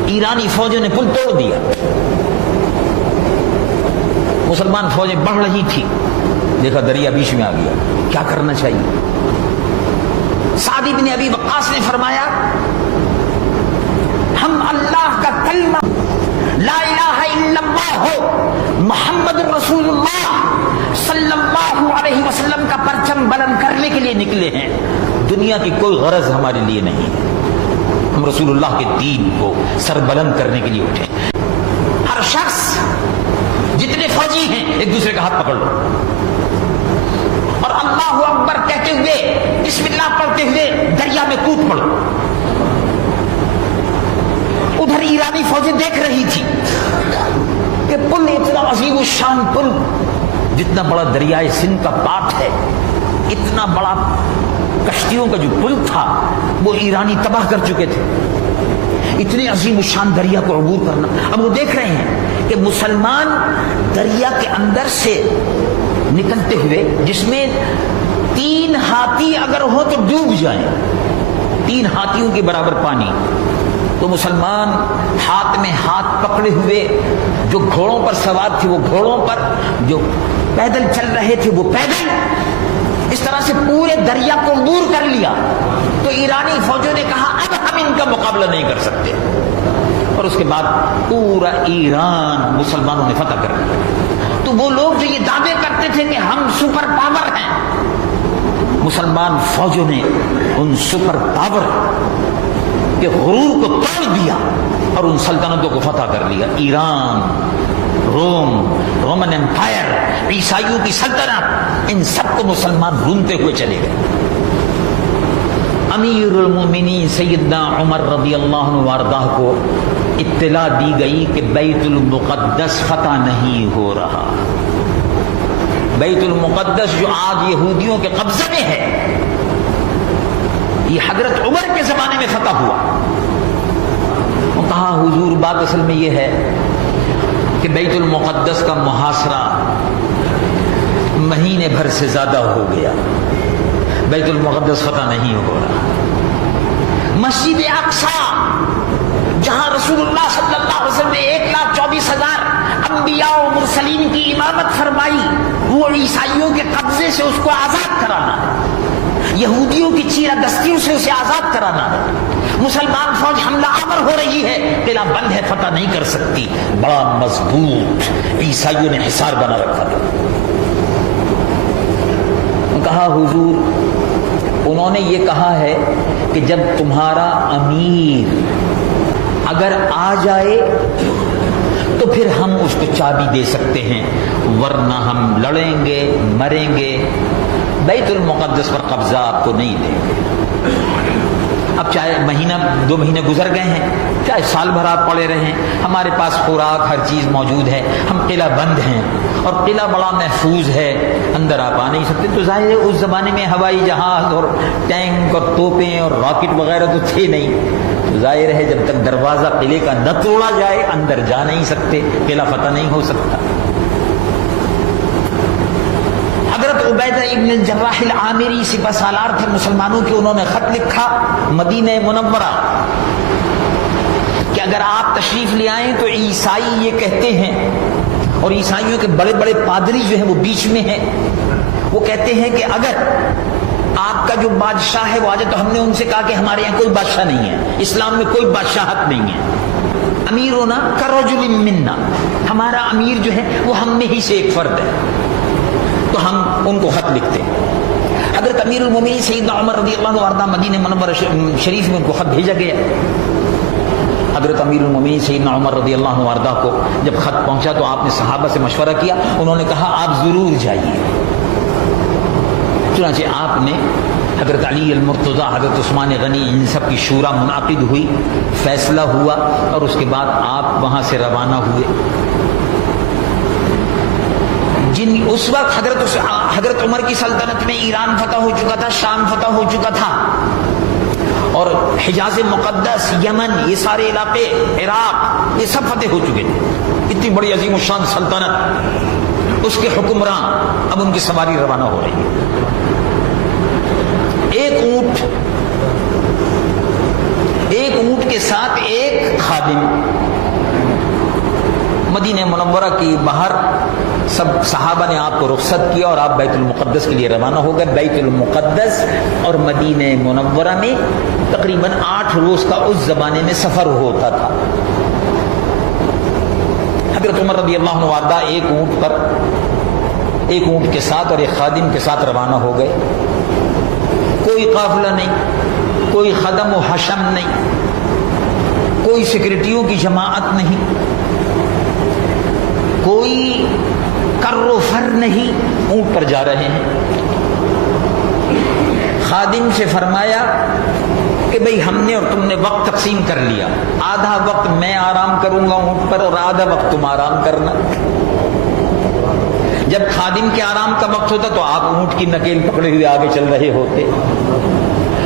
ایرانی فوجوں نے پل توڑ دیا، مسلمان فوجیں بڑھ رہی تھی، دیکھا دریا بیچ میں آ گیا، کیا کرنا چاہیے؟ سعد بن ابی وقاص نے فرمایا ہم اللہ کا کلمہ لا الہ الا اللہ ہو محمد رسول اللہ صلی اللہ علیہ وسلم کا پرچم بلند کرنے کے لیے نکلے ہیں. دنیا کی کوئی غرض ہمارے لیے نہیں ہے، ہم رسول اللہ کے دین کو سر بلند کرنے کے لیے اٹھے. ہر شخص جتنے فوجی ہیں ایک دوسرے کا ہاتھ پکڑ لو اور اللہ اکبر کہتے ہوئے بسم اللہ پڑھتے ہوئے دریا میں کود پڑو. ادھر ایرانی فوجیں دیکھ رہی تھی کہ پل اتنا عظیم الشان پل، جتنا بڑا دریائے سندھ کا پاٹ ہے، اتنا بڑا کشتیوں کا جو پل تھا وہ ایرانی تباہ کر چکے تھے. اتنے عظیم الشان دریا کو عبور کرنا. اب وہ دیکھ رہے ہیں کہ مسلمان دریا کے اندر سے نکلتے ہوئے، جس میں 3 ہاتھی اگر ہو تو ڈوب جائیں، 3 ہاتھیوں کے برابر پانی، تو مسلمان ہاتھ میں ہاتھ پکڑے ہوئے، جو گھوڑوں پر سوار تھے وہ گھوڑوں پر، جو پیدل چل رہے تھے وہ پیدل، اس طرح سے پورے دریا کو عبور کر لیا. تو ایرانی فوجوں نے کہا اب ہم ان کا مقابلہ نہیں کر سکتے، اور اس کے بعد پورا ایران مسلمانوں نے فتح کر لیا. تو وہ لوگ جو یہ دعوے کرتے تھے کہ ہم سپر پاور ہیں، مسلمان فوجوں نے ان سپر پاور کے غرور کو توڑ دیا اور ان سلطنتوں کو فتح کر لیا. ایران، رومن امپائر، عیسائیوں کی سلطنت، ان سب کو مسلمان رونتے ہوئے چلے گئے. امیر المومنین سیدنا عمر رضی اللہ عنہ وارضہ کو اطلاع دی گئی کہ بیت المقدس فتح نہیں ہو رہا. بیت المقدس جو آج یہودیوں کے قبضے میں ہے، یہ حضرت عمر کے زمانے میں فتح ہوا. وہ کہا حضور بات اصل میں یہ ہے کہ بیت المقدس کا محاصرہ مہینے بھر سے زیادہ ہو گیا، بیت المقدس فتح نہیں ہو رہا. مسجد اقصی جہاں رسول اللہ صلی اللہ علیہ وسلم نے 1,24,000 انبیاء و مرسلین کی امامت فرمائی، وہ عیسائیوں کے قبضے سے اس کو آزاد کرانا ہے. یہودیوں کی چیرہ دستیوں سے اسے آزاد کرانا ہے. مسلمان فوج حملہ آور ہو رہی ہے، قلعہ بند ہے، فتح نہیں کر سکتی. بڑا مضبوط عیسائیوں نے حصار بنا رکھا تھا. کہا حضور انہوں نے یہ کہا ہے کہ جب تمہارا امیر اگر آ جائے تو پھر ہم اس کو چابی دے سکتے ہیں، ورنہ ہم لڑیں گے، مریں گے، بیت المقدس پر قبضہ آپ کو نہیں دیں گے. اب چاہے مہینہ 2 مہینے گزر گئے ہیں، چاہے سال بھر آپ پڑے رہیں، ہمارے پاس خوراک ہر چیز موجود ہے، ہم قلعہ بند ہیں اور قلعہ بڑا محفوظ ہے، اندر آپ آ نہیں سکتے. تو ظاہر ہے اس زمانے میں ہوائی جہاز اور ٹینک اور توپیں اور راکٹ وغیرہ تو تھے نہیں. تو ظاہر ہے جب تک دروازہ قلعے کا نہ توڑا جائے اندر جا نہیں سکتے، قلعہ فتح نہیں ہو سکتا. حضرت عبیدہ ابن الجراح العامری سپہ سالار تھے مسلمانوں کے. انہوں نے خط لکھا مدینہ منورہ کہ اگر آپ تشریف لے آئیں تو عیسائی یہ کہتے ہیں، اور عیسائیوں کے بڑے بڑے پادری جو ہیں وہ بیچ میں ہیں، وہ کہتے ہیں کہ اگر آپ کا جو بادشاہ ہے وہ آ جائے. تو ہم نے ان سے کہا کہ ہمارے یہاں کوئی بادشاہ نہیں ہے، اسلام میں کوئی بادشاہت نہیں ہے. امیرنا کرجل منا، ہمارا امیر جو ہے وہ ہم میں ہی سے ایک فرد ہے. تو ہم ان کو خط لکھتے ہیں. حضرت امیر المومنین سیدنا عمر رضی اللہ عنہ مدینہ منورہ شریف میں ان کو خط بھیجا گیا. حضرت امیر المومنین سیدنا عمر رضی اللہ عنہ کو جب خط پہنچا تو آپ نے صحابہ سے مشورہ کیا. انہوں نے کہا آپ ضرور جائیے. چنانچہ آپ نے حضرت علی المرتضی، حضرت عثمان غنی، ان سب کی شورا منعقد ہوئی، فیصلہ ہوا اور اس کے بعد آپ وہاں سے روانہ ہوئے. اس وقت حضرت عمر کی سلطنت میں ایران فتح ہو چکا تھا، شام فتح ہو چکا تھا، اور حجاز مقدس، یمن، یہ سارے علاقے، عراق، یہ سب فتح ہو چکے تھے. اتنی بڑی عظیم الشان سلطنت، اس کے حکمران اب ان کی سواری روانہ ہو رہی ہے. ایک اونٹ کے ساتھ ایک خادم. مدینہ منورہ کی باہر سب صحابہ نے آپ کو رخصت کیا اور آپ بیت المقدس کے لیے روانہ ہو گئے. بیت المقدس اور مدینہ منورہ میں تقریباً 8 روز کا اس زمانے میں سفر ہوتا تھا. حضرت عمر رضی اللہ عنہ واردا ایک اونٹ کے ساتھ اور ایک خادم کے ساتھ روانہ ہو گئے. کوئی قافلہ نہیں، کوئی خدم و حشم نہیں، کوئی سیکورٹیوں کی جماعت نہیں، کوئی کر و فر نہیں، اونٹ پر جا رہے ہیں. خادم سے فرمایا کہ بھئی ہم نے اور تم نے وقت تقسیم کر لیا، آدھا وقت میں آرام کروں گا اونٹ پر اور آدھا وقت تم آرام کرنا. جب خادم کے آرام کا وقت ہوتا تو آپ اونٹ کی نکیل پکڑے ہوئے آگے چل رہے ہوتے،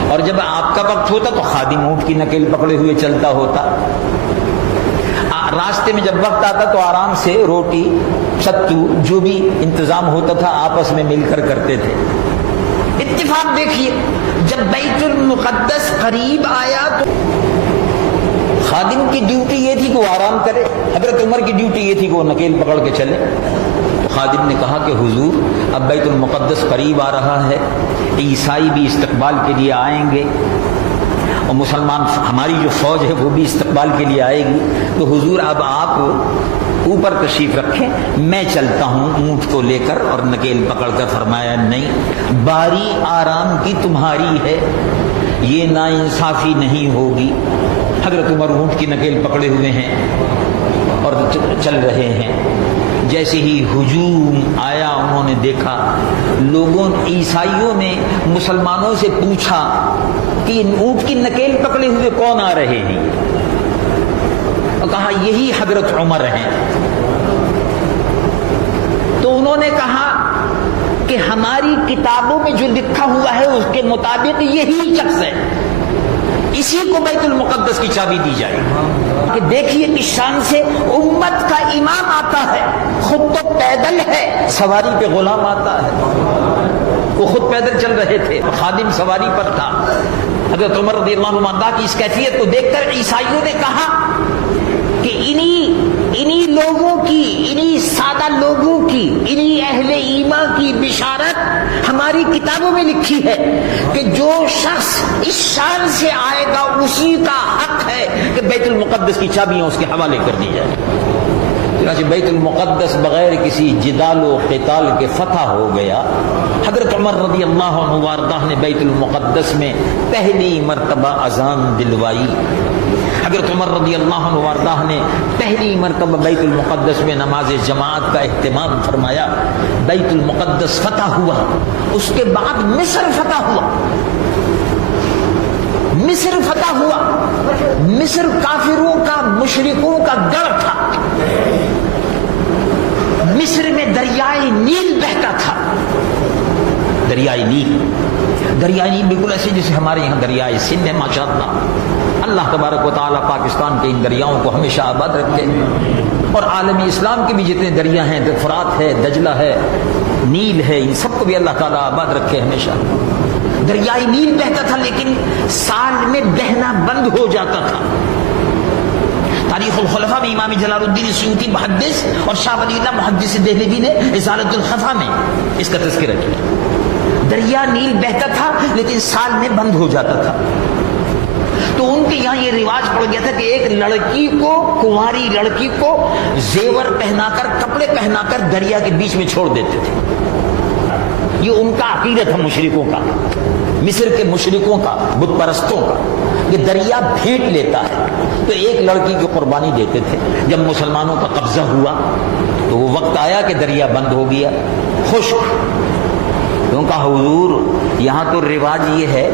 اور جب آپ کا وقت ہوتا تو خادم اونٹ کی نکیل پکڑے ہوئے چلتا ہوتا. راستے میں جب وقت آتا تو آرام سے روٹی ستو جو بھی انتظام ہوتا تھا آپس میں مل کر کرتے تھے. اتفاق دیکھیے، جب بیت المقدس قریب آیا تو خادم کی ڈیوٹی یہ تھی کہ وہ آرام کرے، حضرت عمر کی ڈیوٹی یہ تھی کہ وہ نکیل پکڑ کے چلے. تو خادم نے کہا کہ حضور اب بیت المقدس قریب آ رہا ہے، عیسائی بھی استقبال کے لیے آئیں گے اور مسلمان ہماری جو فوج ہے وہ بھی استقبال کے لیے آئے گی، تو حضور اب آپ اوپر تشریف رکھیں، میں چلتا ہوں اونٹ کو لے کر اور نکیل پکڑ کر. فرمایا نہیں، باری آرام کی تمہاری ہے، یہ ناانصافی نہیں ہوگی. حضرت عمر اونٹ کی نکیل پکڑے ہوئے ہیں اور چل رہے ہیں. جیسے ہی ہجوم آیا انہوں نے دیکھا، عیسائیوں نے مسلمانوں سے پوچھا کہ اونٹ کی نکیل پکڑے ہوئے کون آ رہے ہیں، اور کہا یہی حضرت عمر ہیں. تو انہوں نے کہا کہ ہماری کتابوں میں جو لکھا ہوا ہے اس کے مطابق یہی شخص ہے، اسی کو بیت المقدس کی چابی دی جائے. کہ دیکھیے کس شان سے امت کا امام آتا ہے، خود تو پیدل ہے، سواری پہ غلام آتا ہے. وہ خود پیدل چل رہے تھے، خادم سواری پر تھا. حضرت عمر رضی اللہ عنہ کی اس کیفیت کو دیکھ کر عیسائیوں نے کہا کہ انہی لوگوں کی، انہی سادہ لوگوں کی، انہی اہل ایمان کی بشارت ہم ہماری کتابوں میں لکھی ہے کہ جو شخص اس شان سے آئے گا اسی کا حق ہے کہ بیت المقدس کی چابیاں اس کے حوالے کر دی جائیں. چنانچہ بیت المقدس بغیر کسی جدال و قتال کے فتح ہو گیا. حضرت عمر رضی اللہ عنہ وارضاہ نے بیت المقدس میں پہلی مرتبہ اذان دلوائی. حضرت عمر رضی اللہ عنہ وارضاہ نے پہلی مرتبہ بیت المقدس میں نماز جماعت کا اہتمام فرمایا. بیت المقدس فتح ہوا. اس کے بعد مصر فتح ہوا. مصر فتح ہوا. مصر کافروں کا مشرکوں کا گڑھ تھا. مصر میں دریائے نیل بہتا تھا. دریائے نیل بالکل ایسے جیسے ہمارے یہاں دریائے سندھ ہے. ماشاءاللہ اللہ تبارک و تعالیٰ پاکستان کے ان دریاؤں کو ہمیشہ آباد رکھے, اور عالمی اسلام کے بھی جتنے دریا ہیں, فرات ہے, دجلہ ہے, نیل ہے, ان سب کو بھی اللہ تعالیٰ آباد رکھے ہمیشہ. دریائے نیل بہتا تھا لیکن سال میں بہنا بند ہو جاتا تھا. تاریخ الخلفاء میں امام جلال الدین سیوطی محدث اور شاہ ولی اللہ محدث دہلوی نے ازالۃ الخفا میں اس کا تذکرہ کیا. دریا نیل بہتا تھا لیکن سال میں بند ہو جاتا تھا. تو ان کے یہاں یہ رواج پڑ گیا تھا کہ ایک لڑکی کو, کنواری لڑکی کو زیور پہنا کر, کپڑے پہنا کر دریا کے بیچ میں چھوڑ دیتے تھے. یہ ان کا عقیدہ تھا مشرکوں کا, مصر کے مشرکوں کا, بت پرستوں کا. یہ دریا بھیٹ لیتا ہے تو ایک لڑکی کی قربانی دیتے تھے. جب مسلمانوں کا قبضہ ہوا تو وہ وقت آیا کہ دریا بند ہو گیا, خشک. ان کا حضور یہاں تو رواج یہ ہے.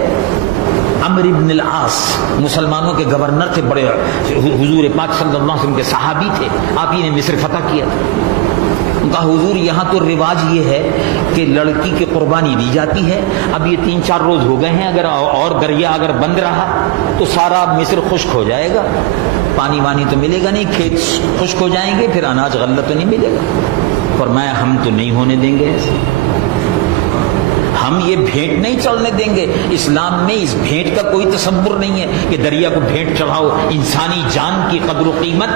عمرو بن العاص مسلمانوں کے گورنر تھے, بڑے حضور پاک صلی اللہ علیہ وسلم کے صحابی تھے. آپ ہی نے مصر فتح کیا تھا. ان کا حضور یہاں تو رواج یہ ہے کہ لڑکی کی قربانی دی جاتی ہے. اب یہ 3-4 روز ہو گئے ہیں, اگر اور دریا اگر بند رہا تو سارا مصر خشک ہو جائے گا. پانی وانی تو ملے گا نہیں, کھیت خشک ہو جائیں گے, پھر اناج غلہ تو نہیں ملے گا. فرمایا ہم تو نہیں ہونے دیں گے ایسے, ہم یہ بھیٹ نہیں چلنے دیں گے. اسلام میں اس بھیٹ کا کوئی تصور نہیں ہے کہ دریا کو بھیٹ چڑھاؤ. انسانی جان کی قدر و قیمت,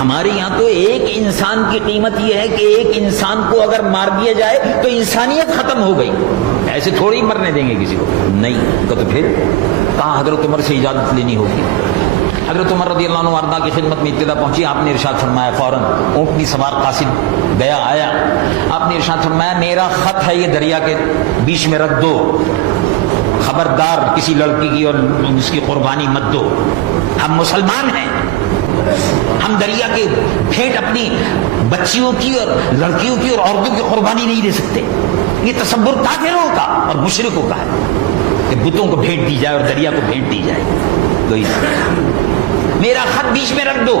ہمارے یہاں تو ایک انسان کی قیمت یہ ہے کہ ایک انسان کو اگر مار دیا جائے تو انسانیت ختم ہو گئی. ایسے تھوڑی مرنے دیں گے کسی کو, نہیں. تو پھر کہاں حضرت عمر سے اجازت لینی ہوگی. حضرت عمر رضی اللہ عنہ وارضاہ کی خدمت میں اطلاع پہنچی. آپ نے ارشاد فرمایا, فوراً اونٹنی سوار قاصد گیا, آیا. آپ نے ارشاد فرمایا میرا خط ہے, یہ دریا کے بیچ میں رکھ دو. خبردار کسی لڑکی کی اور اس کی قربانی مت دو. ہم مسلمان ہیں, ہم دریا کے بھیٹ اپنی بچیوں کی اور لڑکیوں کی اور عورتوں کی قربانی نہیں دے سکتے. یہ تصور کافروں کا اور مشرکوں کا ہے کہ بتوں کو بھیٹ دی جائے اور دریا کو بھیٹ دی جائے. میرا خط بیچ میں رکھ دو.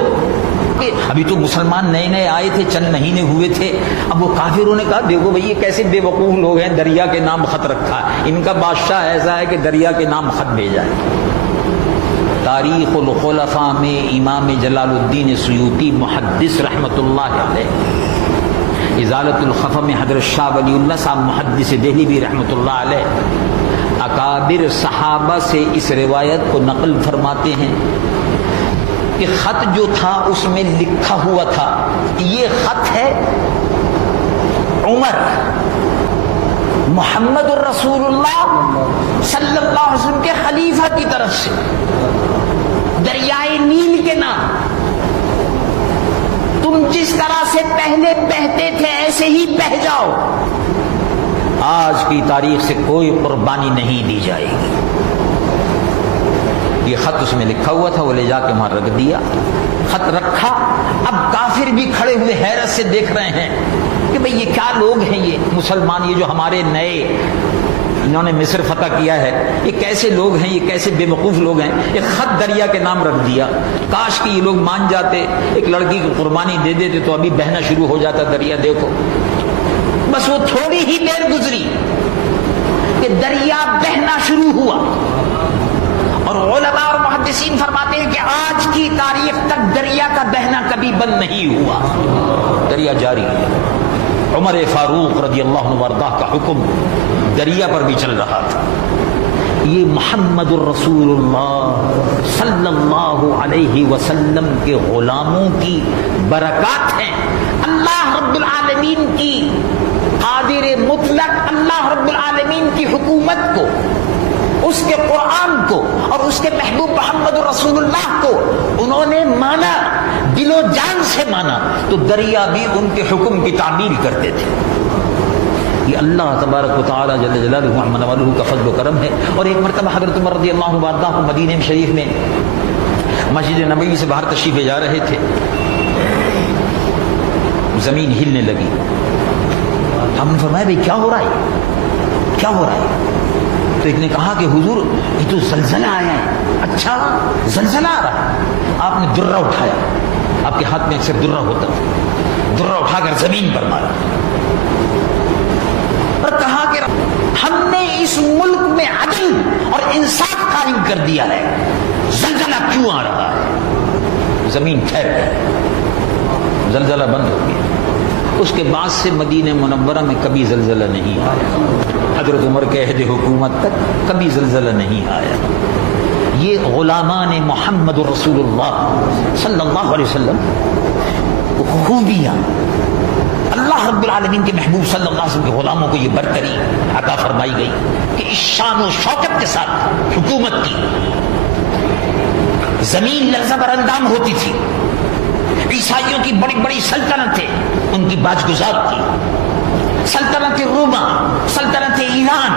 ابھی تو مسلمان نئے نئے آئے تھے, چند مہینے ہوئے تھے. اب وہ کافروں نے کہا دیکھو بھائی یہ کیسے بے وقوف لوگ ہیں, دریا کے نام خط رکھا ہے. ان کا بادشاہ ایسا ہے کہ دریا کے نام خط بھیجا ہے. تاریخ الخلفاء میں امام جلال الدین سیوطی محدث رحمت اللہ علیہ, ازالۃ الخفا میں حضرت شاہ ولی اللہ صاحب محدث دہلوی رحمت اللہ علیہ اکابر صحابہ سے اس روایت کو نقل فرماتے ہیں کہ خط جو تھا اس میں لکھا ہوا تھا, یہ خط ہے عمر محمد الرسول اللہ صلی اللہ علیہ وسلم کے خلیفہ کی طرف سے دریائے نیل کے نام. تم جس طرح سے پہلے بہتے تھے ایسے ہی بہہ جاؤ. آج کی تاریخ سے کوئی قربانی نہیں دی جائے گی. یہ خط اس میں لکھا ہوا تھا, وہ لے جا کے وہاں رکھ دیا. خط رکھا. اب کافر بھی کھڑے ہوئے حیرت سے دیکھ رہے ہیں کہ بھئی یہ کیا لوگ ہیں, یہ مسلمان, یہ جو ہمارے نئے انہوں نے مصر فتح کیا ہے, یہ کیسے لوگ ہیں, یہ کیسے بے وقوف لوگ ہیں. ایک خط دریا کے نام رکھ دیا. کاش کہ یہ لوگ مان جاتے, ایک لڑکی کی قربانی دے دیتے تو ابھی بہنا شروع ہو جاتا دریا. دیکھو بس وہ تھوڑی ہی دیر گزری کہ دریا بہنا شروع ہوا. اور علماء اور محدثین فرماتے ہیں کہ آج کی تاریخ تک دریا کا بہنا کبھی بند نہیں ہوا, دریا جاری ہے. عمر فاروق رضی اللہ عنہ وارضاہ کا حکم دریا پر بھی چل رہا تھا. یہ محمد الرسول اللہ صلی اللہ علیہ وسلم کے غلاموں کی برکات ہیں. اللہ رب العالمین کی قادر مطلق اللہ حکومت کو، اس کے قرآن کو اور اس کے محبوب محمد رسول اللہ کو انہوں نے مانا، دل و جان سے مانا، تو دریا بھی ان کے حکم کی تعمیل کرتے تھے۔ یہ اللہ تبارک و تعالی جل جلالہ عمن والہ کا فضل و کرم ہے۔ اور ایک مرتبہ حضرت عمر رضی اللہ عنہ وارضاہ کو مدینہ شریف میں مسجد نبوی سے باہر تشریف لے جا رہے تھے، زمین ہلنے لگی۔ ہم نے فرمایا بھئی کیا ہو رہا ہے، کیا ہو رہا ہے؟ تو ایک نے کہا کہ حضور یہ تو زلزلہ آیا ہے۔ اچھا زلزلہ آ رہا ہے؟ آپ نے درہ اٹھایا، آپ کے ہاتھ میں اکثر درہ ہوتا تھا، درہ اٹھا کر زمین پر مارا اور کہا کہ ہم نے اس ملک میں عدل اور انصاف قائم کر دیا ہے، زلزلہ کیوں آ رہا ہے؟ زمین ٹھہر گئی، زلزلہ بند ہو گیا۔ اس کے بعد سے مدینہ منورہ میں کبھی زلزلہ نہیں آیا، حضرت عمر کے عہد حکومت تک کبھی زلزلہ نہیں آیا۔ یہ غلامان محمد رسول اللہ صلی اللہ علیہ وسلم خوبیاں اللہ رب العالمین کے محبوب صلی اللہ علیہ وسلم کے غلاموں کو یہ برتری عطا فرمائی گئی کہ اس شان و شوکت کے ساتھ حکومت کی، زمین لرزہ بر اندام ہوتی تھی، عیسائیوں کی بڑی بڑی سلطنتیں ان کی باجگزار تھی، سلطنت روما، سلطنت ایران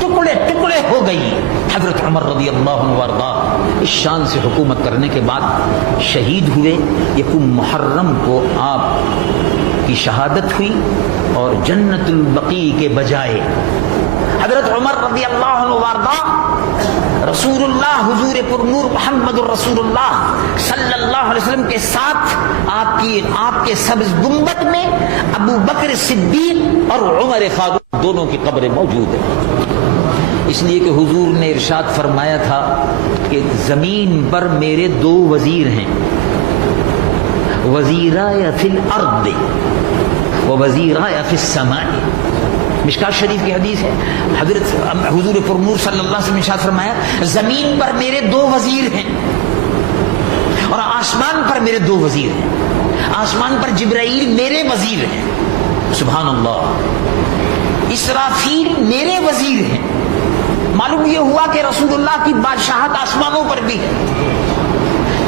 ٹکڑے ٹکڑے ہو گئی۔ حضرت عمر رضی اللہ عنہ وارضا اس شان سے حکومت کرنے کے بعد شہید ہوئے۔ یکم محرم کو آپ کی شہادت ہوئی اور جنت البقیع کے بجائے حضرت عمر رضی اللہ عنہ وارضا رسول اللہ حضور پر نور محمد الرسول اللہ صلی اللہ علیہ وسلم کے ساتھ آپ کے سبز گنبد میں ابو بکر صدیق اور عمر فاروق دونوں کی قبریں موجود ہیں، اس لیے کہ حضور نے ارشاد فرمایا تھا کہ زمین پر میرے دو وزیر ہیں، وزیرائے فی الارض و وزیرائے فی السماء۔ مشکات شریف کی حدیث ہے، حضرت حضور پر نور صلی اللہ علیہ وسلم نے ارشاد فرمایا زمین پر میرے دو وزیر ہیں اور آسمان پر میرے دو وزیر ہیں، آسمان پر جبرائیل میرے وزیر ہیں، سبحان اللہ، اسرافیل میرے وزیر ہیں۔ معلوم یہ ہوا کہ رسول اللہ کی بادشاہت آسمانوں پر بھی ہے۔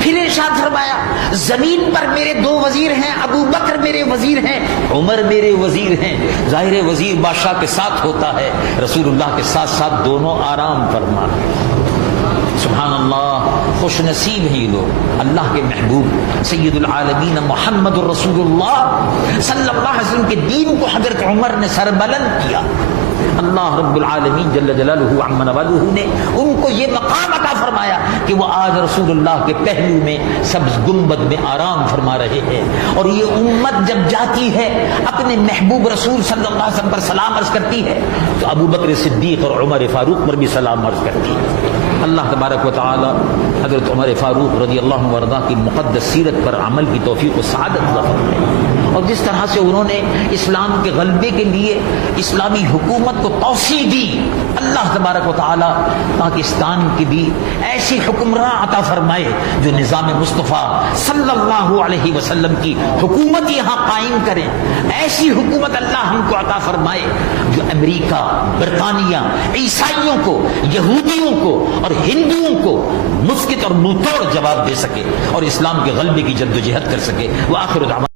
پھر ارشاد فرمایا زمین پر میرے دو وزیر ہیں، ابو بکر میرے وزیر ہیں، عمر میرے وزیر ہیں۔ ظاہر وزیر بادشاہ کے ساتھ ہوتا ہے، رسول اللہ کے ساتھ ساتھ دونوں آرام فرما۔ سبحان اللہ، خوش نصیب ہیں یہ لوگ، اللہ کے محبوب سید العالمین محمد الرسول اللہ صلی اللہ علیہ وسلم کے دین کو حضرت عمر نے سربلند کیا۔ اللہ رب العالمین جل جلالہ عمن والہ نے ان کو یہ مقام عطا فرمایا کہ وہ آج رسول اللہ کے پہلو میں سبز گنبد میں آرام فرما رہے ہیں۔ اور یہ امت جب جاتی ہے اپنے محبوب رسول صلی اللہ علیہ وسلم پر سلام عرض کرتی ہے تو ابو بکر صدیق اور عمر فاروق پر بھی سلام عرض کرتی ہے۔ اللہ تبارک و تعالی حضرت عمر فاروق رضی اللہ عنہ وارضاہ کی مقدس سیرت پر عمل کی توفیق و سعادت عطا فرمائے، اور جس طرح سے انہوں نے اسلام کے غلبے کے لیے اسلامی حکومت کو توسیع دی، اللہ تبارک و تعالی پاکستان کی بھی ایسی حکمراں عطا فرمائے جو نظام مصطفیٰ صلی اللہ علیہ وسلم کی حکومت یہاں قائم کریں۔ ایسی حکومت اللہ ہم کو عطا فرمائے جو امریکہ، برطانیہ، عیسائیوں کو، یہودیوں کو اور ہندوؤں کو مسکت اور منہ توڑ جواب دے سکے اور اسلام کے غلبے کی جدوجہد کر سکے۔ وآخر دعوانا